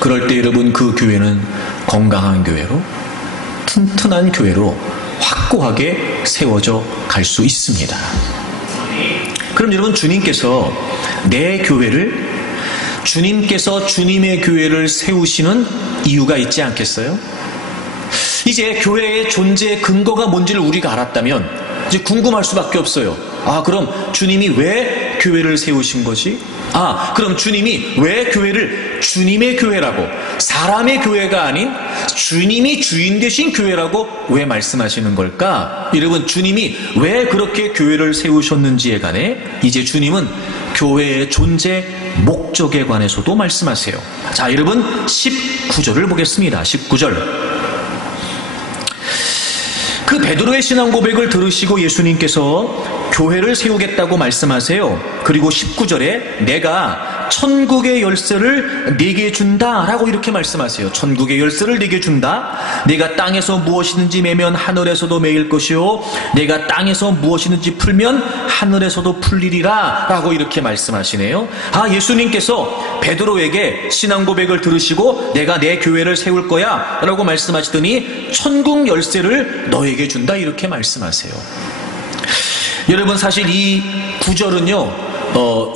그럴 때 여러분, 그 교회는 건강한 교회로, 튼튼한 교회로 확고하게 세워져 갈 수 있습니다. 그럼 여러분, 주님께서 내 교회를, 주님께서 주님의 교회를 세우시는 이유가 있지 않겠어요? 이제 교회의 존재의 근거가 뭔지를 우리가 알았다면 이제 궁금할 수밖에 없어요. 아, 그럼 주님이 왜 교회를 세우신 거지? 아, 그럼 주님이 왜 교회를 주님의 교회라고, 사람의 교회가 아닌 주님이 주인 되신 교회라고 왜 말씀하시는 걸까? 여러분, 주님이 왜 그렇게 교회를 세우셨는지에 관해 이제 주님은 교회의 존재, 목적에 관해서도 말씀하세요. 자, 여러분, 19절을 보겠습니다. 19절. 그 베드로의 신앙 고백을 들으시고 예수님께서 교회를 세우겠다고 말씀하세요. 그리고 19절에 내가 천국의 열쇠를 네게 준다 라고 이렇게 말씀하세요. 천국의 열쇠를 네게 준다. 내가 땅에서 무엇이든지 매면 하늘에서도 매일 것이요 내가 땅에서 무엇이든지 풀면 하늘에서도 풀리리라 라고 이렇게 말씀하시네요. 아, 예수님께서 베드로에게 신앙 고백을 들으시고 내가 내 교회를 세울 거야 라고 말씀하시더니 천국 열쇠를 너에게 준다 이렇게 말씀하세요. 여러분, 사실 이 구절은요,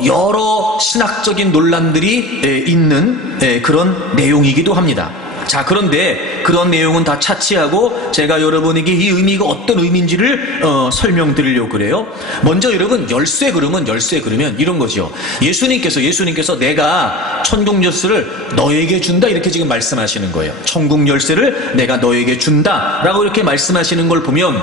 여러 신학적인 논란들이 있는 그런 내용이기도 합니다. 자, 그런데 그런 내용은 다 차치하고 제가 여러분에게 이 의미가 어떤 의미인지를 설명드리려고 그래요. 먼저 여러분, 열쇠 그러면 이런 거죠. 예수님께서 내가 천국 열쇠를 너에게 준다 이렇게 지금 말씀하시는 거예요. 천국 열쇠를 내가 너에게 준다 라고 이렇게 말씀하시는 걸 보면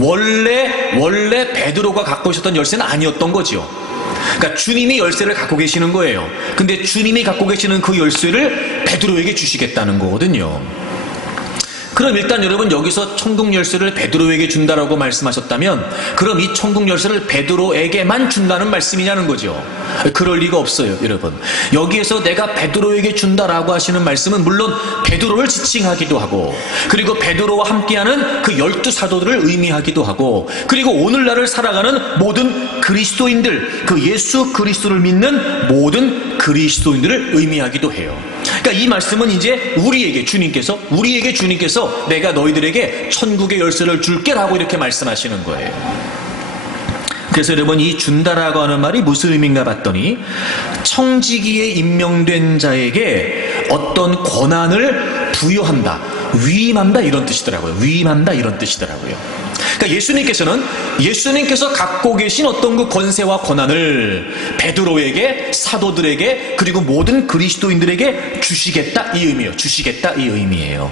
원래 베드로가 갖고 있었던 열쇠는 아니었던 거죠. 그러니까 주님이 열쇠를 갖고 계시는 거예요. 근데 주님이 갖고 계시는 그 열쇠를 베드로에게 주시겠다는 거거든요. 그럼 일단 여러분, 여기서 천국 열쇠를 베드로에게 준다라고 말씀하셨다면 그럼 이 천국 열쇠를 베드로에게만 준다는 말씀이냐는 거죠. 그럴 리가 없어요, 여러분. 여기에서 내가 베드로에게 준다라고 하시는 말씀은 물론 베드로를 지칭하기도 하고, 그리고 베드로와 함께하는 그 12사도들을 의미하기도 하고, 그리고 오늘날을 살아가는 모든 그리스도인들, 그 예수 그리스도를 믿는 모든 그리스도인들을 의미하기도 해요. 그러니까 이 말씀은 이제 우리에게 주님께서 내가 너희들에게 천국의 열쇠를 줄게라고 이렇게 말씀하시는 거예요. 그래서 여러분, 이 준다라고 하는 말이 무슨 의미인가 봤더니 청지기에 임명된 자에게 어떤 권한을 부여한다, 위임한다 이런 뜻이더라고요. 위임한다 이런 뜻이더라고요. 그러니까 예수님께서 갖고 계신 어떤 그 권세와 권한을 베드로에게, 사도들에게, 그리고 모든 그리스도인들에게 주시겠다 이 의미예요. 주시겠다 이 의미예요.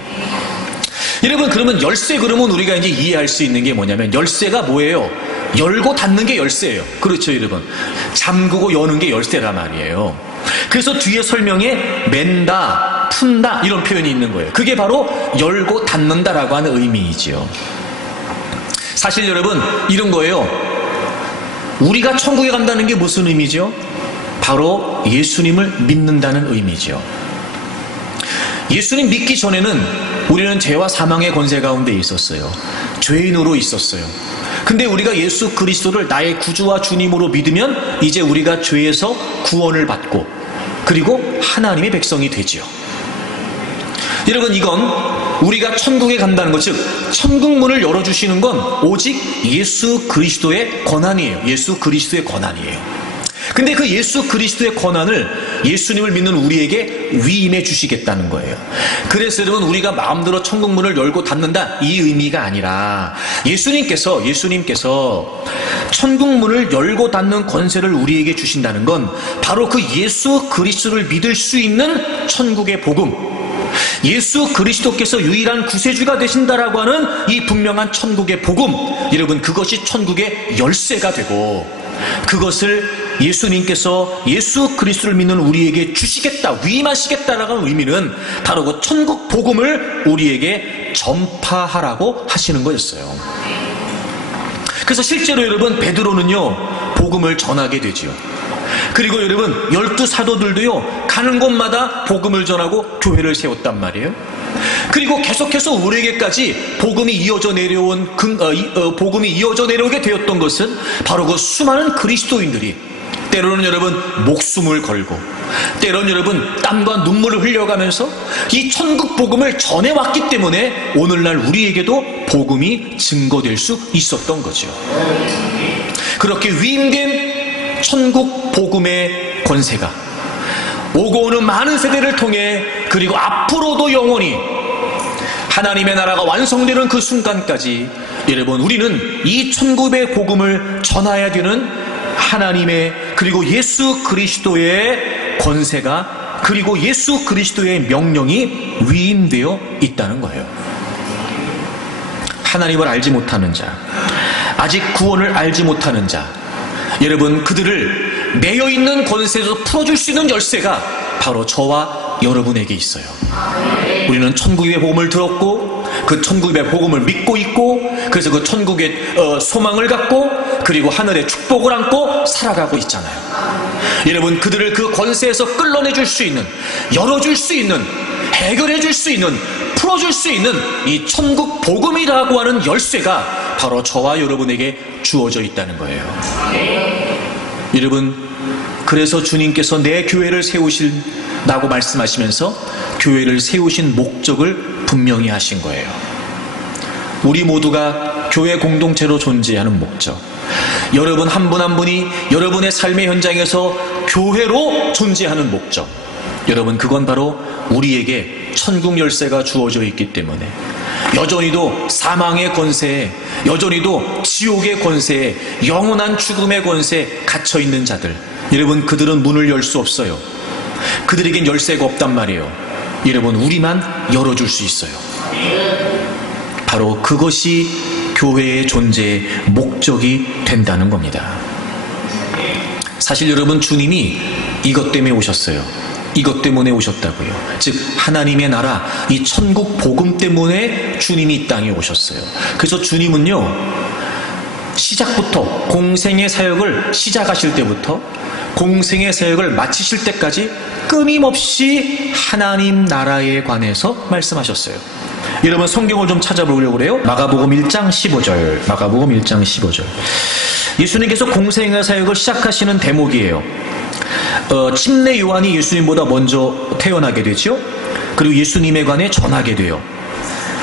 여러분, 그러면 열쇠 그러면 우리가 이제 이해할 수 있는 게 뭐냐면 열쇠가 뭐예요? 열고 닫는 게 열쇠예요. 그렇죠, 여러분. 잠그고 여는 게 열쇠란 말이에요. 그래서 뒤에 설명에 맨다, 푼다 이런 표현이 있는 거예요. 그게 바로 열고 닫는다라고 하는 의미이지요. 사실 여러분, 이런 거예요. 우리가 천국에 간다는 게 무슨 의미죠? 바로 예수님을 믿는다는 의미죠. 예수님 믿기 전에는 우리는 죄와 사망의 권세 가운데 있었어요. 죄인으로 있었어요. 근데 우리가 예수 그리스도를 나의 구주와 주님으로 믿으면 이제 우리가 죄에서 구원을 받고 그리고 하나님의 백성이 되지요. 여러분, 이건 우리가 천국에 간다는 것, 즉 천국 문을 열어주시는 건 오직 예수 그리스도의 권한이에요. 예수 그리스도의 권한이에요. 근데 그 예수 그리스도의 권한을 예수님을 믿는 우리에게 위임해 주시겠다는 거예요. 그래서 여러분, 우리가 마음대로 천국 문을 열고 닫는다 이 의미가 아니라 예수님께서 천국 문을 열고 닫는 권세를 우리에게 주신다는 건 바로 그 예수 그리스도를 믿을 수 있는 천국의 복음, 예수 그리스도께서 유일한 구세주가 되신다라고 하는 이 분명한 천국의 복음, 여러분, 그것이 천국의 열쇠가 되고 그것을 예수님께서 예수 그리스도를 믿는 우리에게 주시겠다, 위임하시겠다라는 의미는 바로 그 천국 복음을 우리에게 전파하라고 하시는 거였어요. 그래서 실제로 여러분, 베드로는요 복음을 전하게 되죠. 그리고 여러분, 12사도들도요 가는 곳마다 복음을 전하고 교회를 세웠단 말이에요. 그리고 계속해서 우리에게까지 복음이 이어져 내려오게 되었던 것은 바로 그 수많은 그리스도인들이 때로는 여러분 목숨을 걸고, 때로는 여러분 땀과 눈물을 흘려가면서 이 천국 복음을 전해왔기 때문에 오늘날 우리에게도 복음이 증거될 수 있었던 거죠. 그렇게 위임된 천국 복음의 권세가 오고 오는 많은 세대를 통해, 그리고 앞으로도 영원히 하나님의 나라가 완성되는 그 순간까지 여러분, 우리는 이 천국의 복음을 전해야 되는 하나님의, 그리고 예수 그리스도의 권세가, 그리고 예수 그리스도의 명령이 위임되어 있다는 거예요. 하나님을 알지 못하는 자, 아직 구원을 알지 못하는 자, 여러분, 그들을 매여있는 권세에서 풀어줄 수 있는 열쇠가 바로 저와 여러분에게 있어요. 우리는 천국의 복음을 들었고, 그 천국의 복음을 믿고 있고, 그래서 그 천국의 소망을 갖고, 그리고 하늘의 축복을 안고 살아가고 있잖아요. 여러분, 그들을 그 권세에서 끌어내줄 수 있는, 열어줄 수 있는, 해결해줄 수 있는, 풀어줄 수 있는 이 천국 복음이라고 하는 열쇠가 바로 저와 여러분에게 주어져 있다는 거예요. 여러분, 그래서 주님께서 내 교회를 세우신다고 말씀하시면서 교회를 세우신 목적을 분명히 하신 거예요. 우리 모두가 교회 공동체로 존재하는 목적, 여러분 한 분 한 분이 여러분의 삶의 현장에서 교회로 존재하는 목적, 여러분, 그건 바로 우리에게 천국 열쇠가 주어져 있기 때문에 여전히도 사망의 권세에, 여전히도 지옥의 권세에, 영원한 죽음의 권세에 갇혀있는 자들, 여러분, 그들은 문을 열 수 없어요. 그들에겐 열쇠가 없단 말이에요. 여러분, 우리만 열어줄 수 있어요. 바로 그것이 교회의 존재의 목적이 된다는 겁니다. 사실 여러분, 주님이 이것 때문에 오셨어요. 이것 때문에 오셨다고요. 즉 하나님의 나라, 이 천국 복음 때문에 주님이 이 땅에 오셨어요. 그래서 주님은요, 시작부터 공생의 사역을 시작하실 때부터 공생의 사역을 마치실 때까지 끊임없이 하나님 나라에 관해서 말씀하셨어요. 여러분, 성경을 좀 찾아보려고 그래요. 마가복음 1장 15절, 마가복음 1장 15절. 예수님께서 공생의 사역을 시작하시는 대목이에요. 침례 요한이 예수님보다 먼저 태어나게 되죠. 그리고 예수님에 관해 전하게 돼요.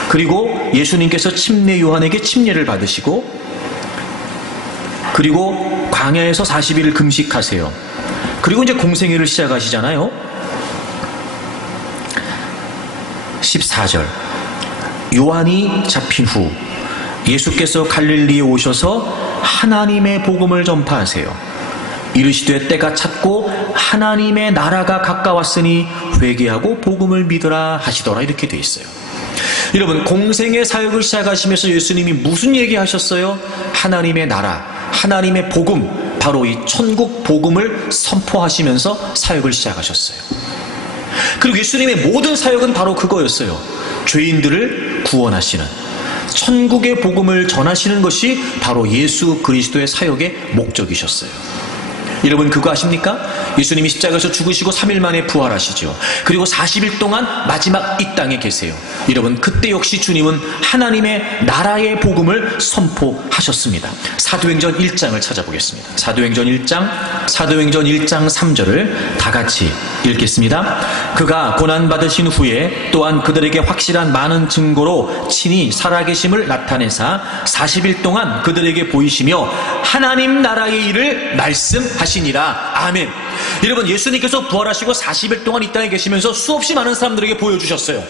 그리고 예수님께서 침례 요한에게 침례를 받으시고, 그리고 광야에서 40일을 금식하세요. 그리고 이제 공생애를 시작하시잖아요. 14절. 요한이 잡힌 후 예수께서 갈릴리에 오셔서 하나님의 복음을 전파하세요. 이르시되 때가 찼고 하나님의 나라가 가까웠으니 회개하고 복음을 믿으라 하시더라, 이렇게 돼 있어요. 여러분, 공생의 사역을 시작하시면서 예수님이 무슨 얘기하셨어요? 하나님의 나라, 하나님의 복음, 바로 이 천국 복음을 선포하시면서 사역을 시작하셨어요. 그리고 예수님의 모든 사역은 바로 그거였어요. 죄인들을 구원하시는, 천국의 복음을 전하시는 것이 바로 예수 그리스도의 사역의 목적이셨어요. 여러분, 그거 아십니까? 예수님이 십자가에서 죽으시고 3일 만에 부활하시죠. 그리고 40일 동안 마지막 이 땅에 계세요. 여러분, 그때 역시 주님은 하나님의 나라의 복음을 선포하셨습니다. 사도행전 1장을 찾아보겠습니다. 사도행전 1장 3절을 다 같이 읽겠습니다. 그가 고난받으신 후에 또한 그들에게 확실한 많은 증거로 친히 살아계심을 나타내사 40일 동안 그들에게 보이시며 하나님 나라의 일을 말씀하시니라. 아멘. 여러분, 예수님께서 부활하시고 40일 동안 이 땅에 계시면서 수없이 많은 사람들에게 보여주셨어요.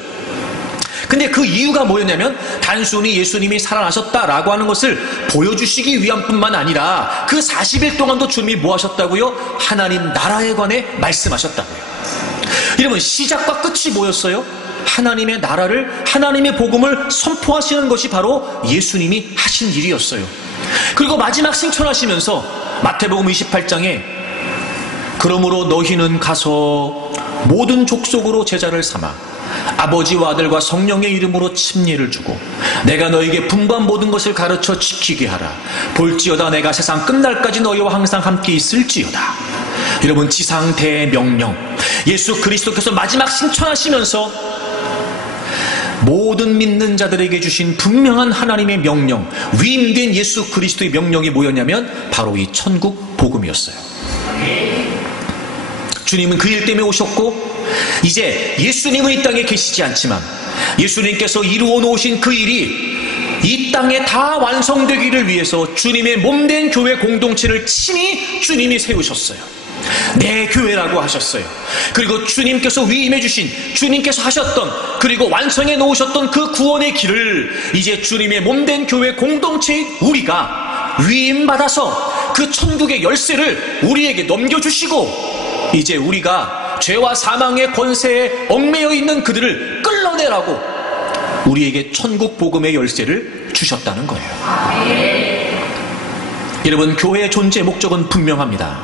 근데 그 이유가 뭐였냐면, 단순히 예수님이 살아나셨다라고 하는 것을 보여주시기 위함 뿐만 아니라 그 40일 동안도 주님이 뭐 하셨다고요? 하나님 나라에 관해 말씀하셨다고요. 여러분, 시작과 끝이 뭐였어요? 하나님의 나라를, 하나님의 복음을 선포하시는 것이 바로 예수님이 하신 일이었어요. 그리고 마지막 승천하시면서 마태복음 28장에 그러므로 너희는 가서 모든 족속으로 제자를 삼아 아버지와 아들과 성령의 이름으로 침례를 주고 내가 너희에게 분부한 모든 것을 가르쳐 지키게 하라. 볼지어다 내가 세상 끝날까지 너희와 항상 함께 있을지어다. 여러분, 지상 대명령, 예수 그리스도께서 마지막 승천하시면서 모든 믿는 자들에게 주신 분명한 하나님의 명령, 위임된 예수 그리스도의 명령이 뭐였냐면 바로 이 천국 복음이었어요. 주님은 그 일 때문에 오셨고, 이제 예수님은 이 땅에 계시지 않지만 예수님께서 이루어 놓으신 그 일이 이 땅에 다 완성되기를 위해서 주님의 몸된 교회 공동체를 친히 주님이 세우셨어요. 내 교회라고 하셨어요. 그리고 주님께서 위임해 주신, 주님께서 하셨던, 그리고 완성해 놓으셨던 그 구원의 길을 이제 주님의 몸된 교회 공동체인 우리가 위임받아서 그 천국의 열쇠를 우리에게 넘겨주시고, 이제 우리가 죄와 사망의 권세에 얽매여 있는 그들을 끌어내라고 우리에게 천국 복음의 열쇠를 주셨다는 거예요. 여러분, 교회의 존재 목적은 분명합니다.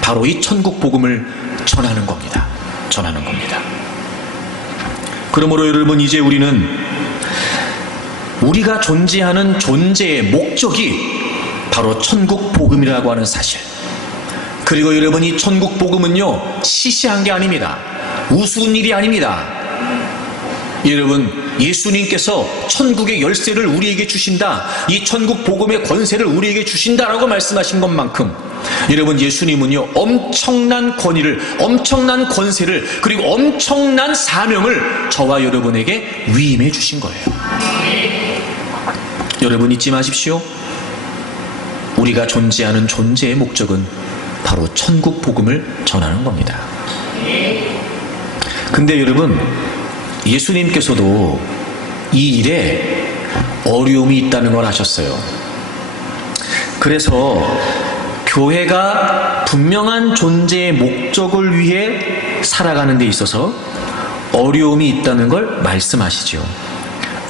바로 이 천국 복음을 전하는 겁니다. 전하는 겁니다. 그러므로 여러분, 이제 우리가 존재하는 존재의 목적이 바로 천국 복음이라고 하는 사실. 그리고 여러분, 이 천국 복음은요, 시시한 게 아닙니다. 우스운 일이 아닙니다. 여러분, 예수님께서 천국의 열쇠를 우리에게 주신다, 이 천국 복음의 권세를 우리에게 주신다라고 말씀하신 것만큼, 여러분, 예수님은요, 엄청난 권위를, 엄청난 권세를, 그리고 엄청난 사명을 저와 여러분에게 위임해 주신 거예요. 여러분, 잊지 마십시오. 우리가 존재하는 존재의 목적은 바로 천국 복음을 전하는 겁니다. 근데 여러분, 예수님께서도 이 일에 어려움이 있다는 걸 아셨어요. 그래서 교회가 분명한 존재의 목적을 위해 살아가는 데 있어서 어려움이 있다는 걸 말씀하시죠.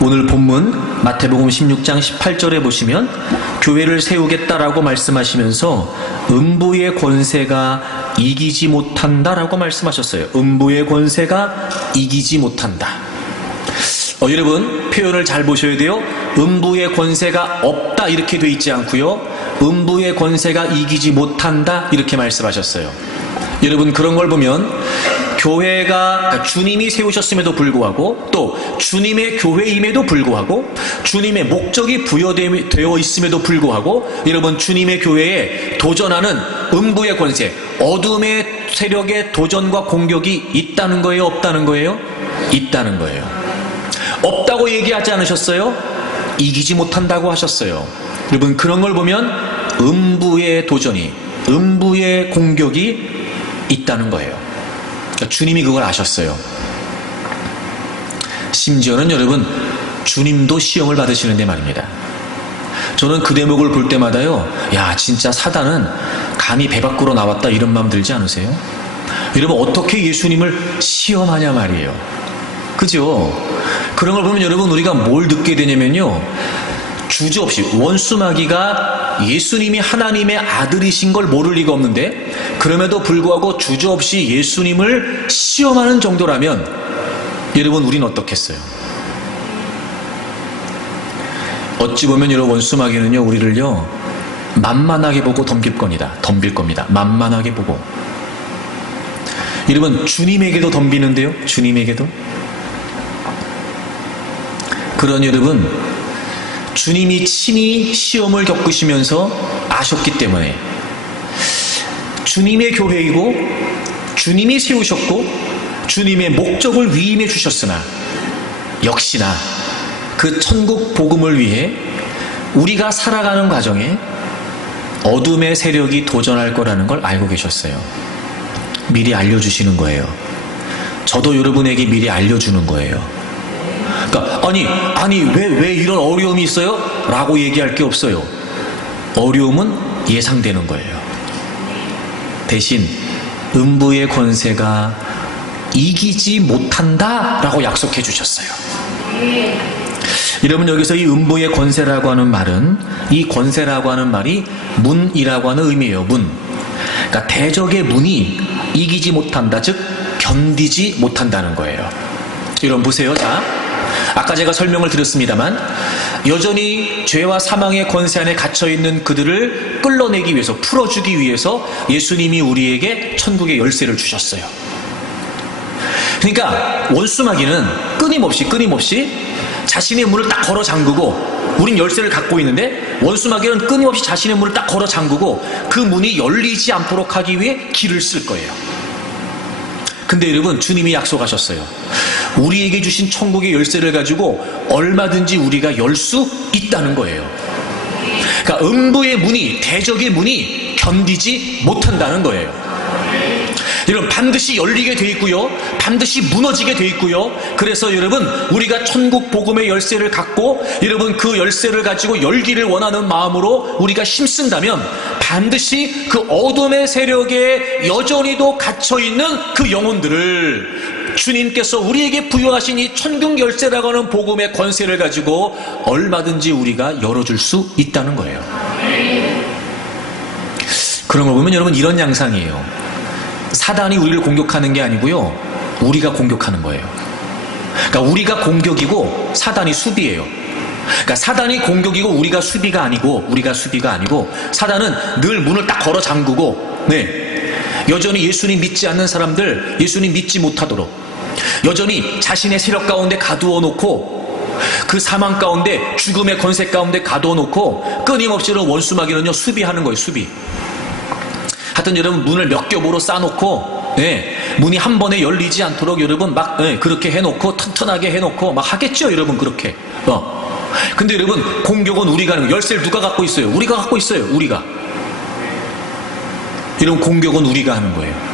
오늘 본문 마태복음 16장 18절에 보시면 교회를 세우겠다라고 말씀하시면서 음부의 권세가 이기지 못한다라고 말씀하셨어요. 음부의 권세가 이기지 못한다. 여러분, 표현을 잘 보셔야 돼요. 음부의 권세가 없다 이렇게 돼 있지 않고요, 음부의 권세가 이기지 못한다 이렇게 말씀하셨어요. 여러분, 그런 걸 보면 교회가 주님이 세우셨음에도 불구하고, 또 주님의 교회임에도 불구하고, 주님의 목적이 부여되어 있음에도 불구하고, 여러분, 주님의 교회에 도전하는 음부의 권세, 어둠의 세력의 도전과 공격이 있다는 거예요? 없다는 거예요? 있다는 거예요. 없다고 얘기하지 않으셨어요? 이기지 못한다고 하셨어요. 여러분, 그런 걸 보면 음부의 도전이, 음부의 공격이 있다는 거예요. 그러니까 주님이 그걸 아셨어요. 심지어는 여러분, 주님도 시험을 받으시는데 말입니다. 저는 그 대목을 볼 때마다요, 야, 진짜 사단은 감히 배 밖으로 나왔다 이런 마음 들지 않으세요? 여러분, 어떻게 예수님을 시험하냐 말이에요. 그죠? 그런 걸 보면 여러분, 우리가 뭘 듣게 되냐면요, 주저없이 원수마귀가 예수님이 하나님의 아들이신 걸 모를 리가 없는데, 그럼에도 불구하고 주저없이 예수님을 시험하는 정도라면 여러분, 우리는 어떻겠어요? 어찌 보면 여러분, 원수마귀는요, 우리를요 만만하게 보고 덤빌 겁니다. 만만하게 보고. 여러분, 주님에게도 덤비는데요, 주님에게도. 그런 여러분, 주님이 친히 시험을 겪으시면서 아셨기 때문에 주님의 교회이고 주님이 세우셨고 주님의 목적을 위임해 주셨으나, 역시나 그 천국 복음을 위해 우리가 살아가는 과정에 어둠의 세력이 도전할 거라는 걸 알고 계셨어요. 미리 알려주시는 거예요. 저도 여러분에게 미리 알려주는 거예요. 그러니까 아니 왜 이런 어려움이 있어요? 라고 얘기할 게 없어요. 어려움은 예상되는 거예요. 대신 음부의 권세가 이기지 못한다 라고 약속해 주셨어요. 여러분, 여기서 이 음부의 권세라고 하는 말은, 이 권세라고 하는 말이 문이라고 하는 의미예요. 문. 그러니까 대적의 문이 이기지 못한다, 즉 견디지 못한다는 거예요. 여러분 보세요. 자, 아까 제가 설명을 드렸습니다만, 여전히 죄와 사망의 권세 안에 갇혀있는 그들을 끌어내기 위해서, 풀어주기 위해서 예수님이 우리에게 천국의 열쇠를 주셨어요. 그러니까 원수마귀는 끊임없이 자신의 문을 딱 걸어 잠그고, 우린 열쇠를 갖고 있는데 원수마귀는 끊임없이 자신의 문을 딱 걸어 잠그고 그 문이 열리지 않도록 하기 위해 길을 쓸 거예요. 근데 여러분, 주님이 약속하셨어요. 우리에게 주신 천국의 열쇠를 가지고 얼마든지 우리가 열 수 있다는 거예요. 그러니까 음부의 문이, 대적의 문이 견디지 못한다는 거예요. 여러분, 반드시 열리게 돼 있고요, 반드시 무너지게 돼 있고요. 그래서 여러분, 우리가 천국 복음의 열쇠를 갖고 여러분 그 열쇠를 가지고 열기를 원하는 마음으로 우리가 힘쓴다면 반드시 그 어둠의 세력에 여전히도 갇혀있는 그 영혼들을 주님께서 우리에게 부여하신 이 천국 열쇠라고 하는 복음의 권세를 가지고 얼마든지 우리가 열어줄 수 있다는 거예요. 그런 걸 보면 여러분, 이런 양상이에요. 사단이 우리를 공격하는 게 아니고요, 우리가 공격하는 거예요. 그러니까 우리가 공격이고 사단이 수비예요. 그러니까 사단이 공격이고 우리가 수비가 아니고, 사단은 늘 문을 딱 걸어 잠그고, 여전히 예수님 믿지 않는 사람들, 예수님 믿지 못하도록 여전히 자신의 세력 가운데 가두어 놓고, 그 사망 가운데, 죽음의 권세 가운데 가두어 놓고 끊임없이 원수마귀는요 수비하는 거예요. 수비. 하여튼 여러분, 문을 몇 겹으로 쌓아놓고, 문이 한 번에 열리지 않도록 여러분 막 그렇게 해놓고, 튼튼하게 해놓고 막 하겠죠, 여러분. 그렇게. 근데 여러분, 공격은 우리가 하는 거예요. 열쇠를 누가 갖고 있어요? 우리가 갖고 있어요. 우리가. 이런 공격은 우리가 하는 거예요.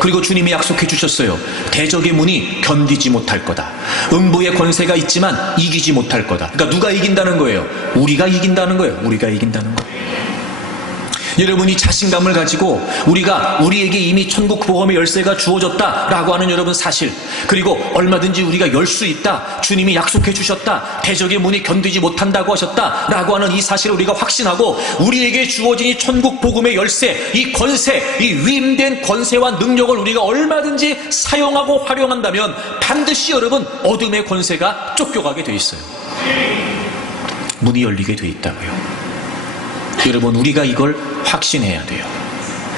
그리고 주님이 약속해 주셨어요. 대적의 문이 견디지 못할 거다. 음부의 권세가 있지만 이기지 못할 거다. 그러니까 누가 이긴다는 거예요? 우리가 이긴다는 거예요. 우리가 이긴다는 거예요. 여러분이 자신감을 가지고 우리에게 이미 천국 복음의 열쇠가 주어졌다라고 하는 여러분 사실, 그리고 얼마든지 우리가 열 수 있다, 주님이 약속해 주셨다, 대적의 문이 견디지 못한다고 하셨다라고 하는 이 사실을 우리가 확신하고 우리에게 주어진 이 천국 복음의 열쇠, 이 권세, 이 위임된 권세와 능력을 우리가 얼마든지 사용하고 활용한다면 반드시 여러분 어둠의 권세가 쫓겨가게 돼 있어요. 문이 열리게 돼 있다고요. 여러분, 우리가 이걸 확신해야 돼요.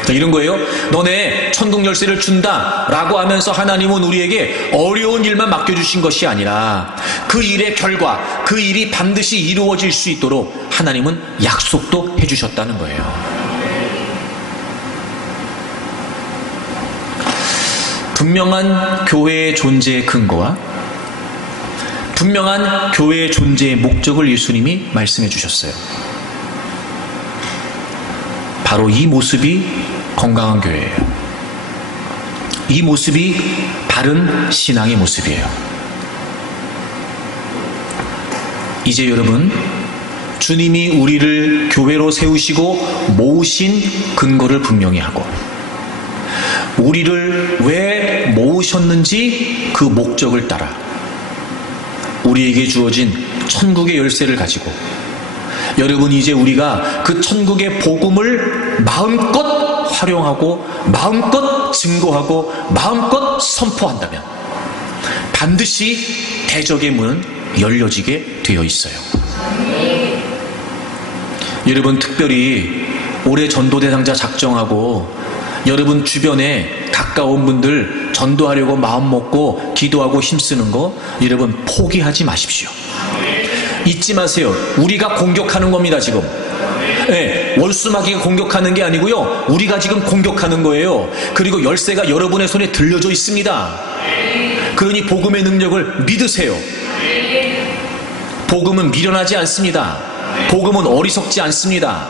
이런 거예요. 너네 천국 열쇠를 준다 라고 하면서 하나님은 우리에게 어려운 일만 맡겨주신 것이 아니라 그 일의 결과, 그 일이 반드시 이루어질 수 있도록 하나님은 약속도 해주셨다는 거예요. 분명한 교회의 존재의 근거와 분명한 교회의 존재의 목적을 예수님이 말씀해 주셨어요. 바로 이 모습이 건강한 교회예요. 이 모습이 바른 신앙의 모습이에요. 이제 여러분, 주님이 우리를 교회로 세우시고 모으신 근거를 분명히 하고, 우리를 왜 모으셨는지 그 목적을 따라 우리에게 주어진 천국의 열쇠를 가지고 여러분, 이제 우리가 그 천국의 복음을 마음껏 활용하고 마음껏 증거하고 마음껏 선포한다면 반드시 대적의 문은 열려지게 되어 있어요. 여러분, 특별히 올해 전도 대상자 작정하고 여러분 주변에 가까운 분들 전도하려고 마음 먹고 기도하고 힘쓰는 거 여러분 포기하지 마십시오. 잊지 마세요. 우리가 공격하는 겁니다, 지금. 원수마귀가 공격하는 게 아니고요, 우리가 지금 공격하는 거예요. 그리고 열쇠가 여러분의 손에 들려져 있습니다. 그러니 복음의 능력을 믿으세요. 복음은 미련하지 않습니다. 복음은 어리석지 않습니다.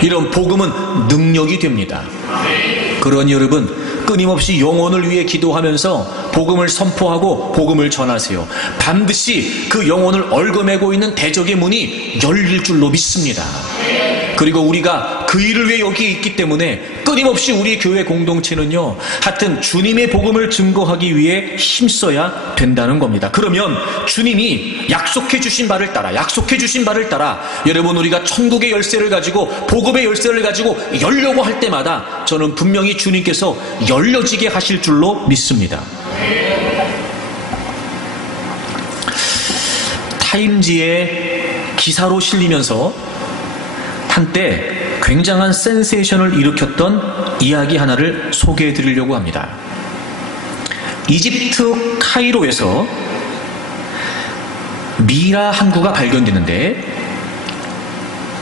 이런 복음은 능력이 됩니다. 그러니 여러분, 끊임없이 영혼을 위해 기도하면서 복음을 선포하고 복음을 전하세요. 반드시 그 영혼을 얽어매고 있는 대적의 문이 열릴 줄로 믿습니다. 그리고 우리가 그 일을 위해 여기에 있기 때문에 끊임없이 우리 교회 공동체는요, 하여튼 주님의 복음을 증거하기 위해 힘써야 된다는 겁니다. 그러면 주님이 약속해 주신 바를 따라 여러분, 우리가 천국의 열쇠를 가지고 복음의 열쇠를 가지고 열려고 할 때마다 저는 분명히 주님께서 열려지게 하실 줄로 믿습니다. 타임지의 기사로 실리면서 한때 굉장한 센세이션을 일으켰던 이야기 하나를 소개해 드리려고 합니다. 이집트 카이로에서 미라 한 구가 발견되는데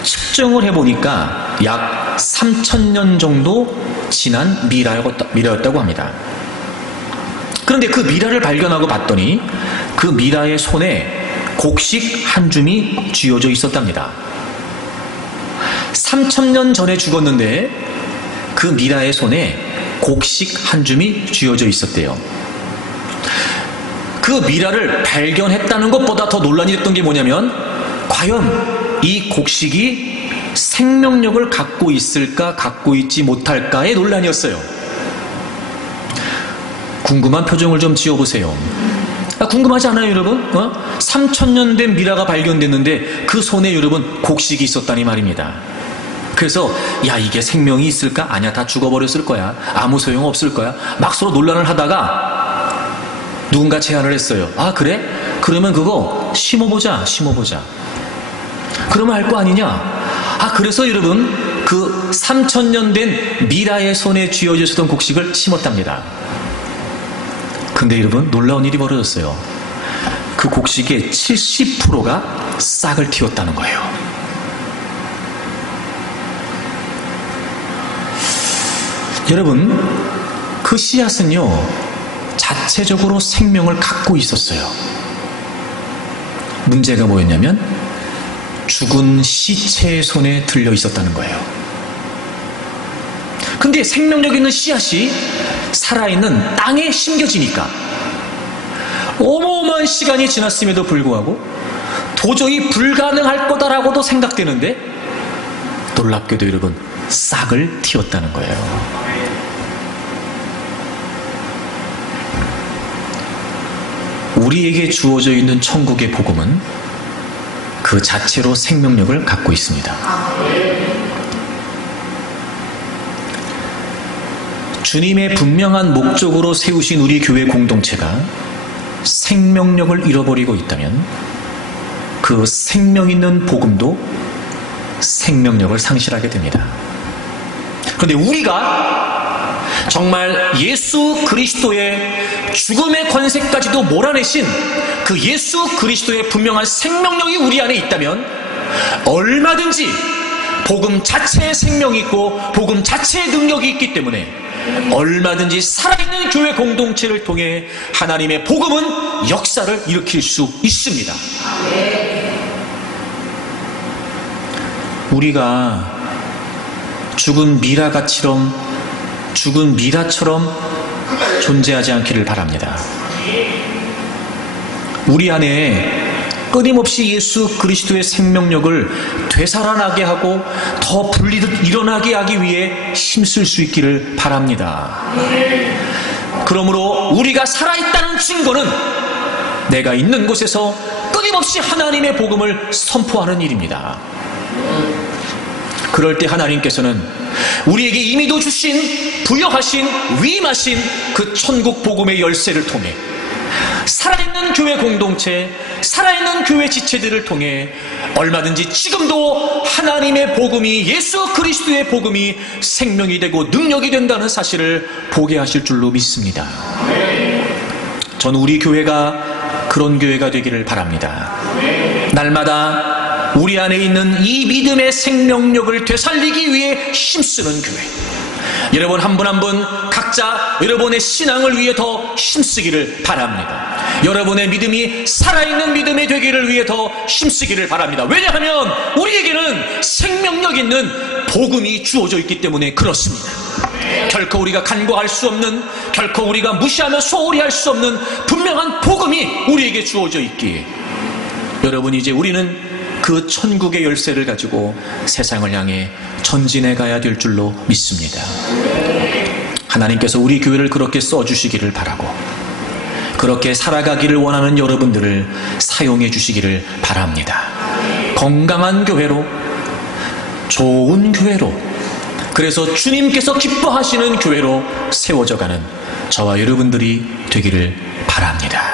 측정을 해보니까 약 3,000년 정도 지난 미라였다고 합니다. 그런데 그 미라를 발견하고 봤더니 그 미라의 손에 곡식 한 줌이 쥐어져 있었답니다. 3,000년 전에 죽었는데 그 미라의 손에 곡식 한 줌이 쥐어져 있었대요. 그 미라를 발견했다는 것보다 더 논란이 됐던 게 뭐냐면 과연 이 곡식이 생명력을 갖고 있을까 갖고 있지 못할까의 논란이었어요. 궁금한 표정을 좀 지어보세요. 궁금하지 않아요 여러분? 3,000년 된 미라가 발견됐는데 그 손에 여러분 곡식이 있었다니 말입니다. 그래서 야 이게 생명이 있을까? 아니야 다 죽어버렸을 거야. 아무 소용없을 거야. 막 서로 논란을 하다가 누군가 제안을 했어요. 아 그래? 그러면 그거 심어보자. 그러면 알 거 아니냐? 아 그래서 여러분 그 3,000년 된 미라의 손에 쥐어져 있었던 곡식을 심었답니다. 근데 여러분 놀라운 일이 벌어졌어요. 그 곡식의 70%가 싹을 틔웠다는 거예요. 여러분 그 씨앗은요 자체적으로 생명을 갖고 있었어요. 문제가 뭐였냐면 죽은 시체의 손에 들려 있었다는 거예요. 근데 생명력 있는 씨앗이 살아있는 땅에 심겨지니까 어마어마한 시간이 지났음에도 불구하고 도저히 불가능할 거다라고도 생각되는데 놀랍게도 여러분 싹을 틔웠다는 거예요. 우리에게 주어져 있는 천국의 복음은 그 자체로 생명력을 갖고 있습니다. 주님의 분명한 목적으로 세우신 우리 교회 공동체가 생명력을 잃어버리고 있다면 그 생명 있는 복음도 생명력을 상실하게 됩니다. 그런데 우리가 정말 예수 그리스도의 죽음의 권세까지도 몰아내신 그 예수 그리스도의 분명한 생명력이 우리 안에 있다면 얼마든지 복음 자체의 생명이 있고 복음 자체의 능력이 있기 때문에 얼마든지 살아있는 교회 공동체를 통해 하나님의 복음은 역사를 일으킬 수 있습니다. 우리가 죽은 미라처럼 존재하지 않기를 바랍니다. 우리 안에 끊임없이 예수 그리스도의 생명력을 되살아나게 하고 더 불리듯 일어나게 하기 위해 힘쓸 수 있기를 바랍니다. 그러므로 우리가 살아있다는 증거는 내가 있는 곳에서 끊임없이 하나님의 복음을 선포하는 일입니다. 그럴 때 하나님께서는 우리에게 이미도 주신 부여하신 위임하신 그 천국 복음의 열쇠를 통해 살아있는 교회 공동체, 살아있는 교회 지체들을 통해 얼마든지 지금도 하나님의 복음이 예수 그리스도의 복음이 생명이 되고 능력이 된다는 사실을 보게 하실 줄로 믿습니다. 저는 우리 교회가 그런 교회가 되기를 바랍니다. 날마다 우리 안에 있는 이 믿음의 생명력을 되살리기 위해 힘쓰는 교회. 여러분 한 분 한 분 각자 여러분의 신앙을 위해 더 힘쓰기를 바랍니다. 여러분의 믿음이 살아있는 믿음이 되기를 위해 더 힘쓰기를 바랍니다. 왜냐하면 우리에게는 생명력 있는 복음이 주어져 있기 때문에 그렇습니다. 결코 우리가 간과할 수 없는, 결코 우리가 무시하며 소홀히 할 수 없는 분명한 복음이 우리에게 주어져 있기에 여러분 이제 우리는 그 천국의 열쇠를 가지고 세상을 향해 전진해 가야 될 줄로 믿습니다. 하나님께서 우리 교회를 그렇게 써주시기를 바라고 그렇게 살아가기를 원하는 여러분들을 사용해 주시기를 바랍니다. 건강한 교회로, 좋은 교회로, 그래서 주님께서 기뻐하시는 교회로 세워져가는 저와 여러분들이 되기를 바랍니다.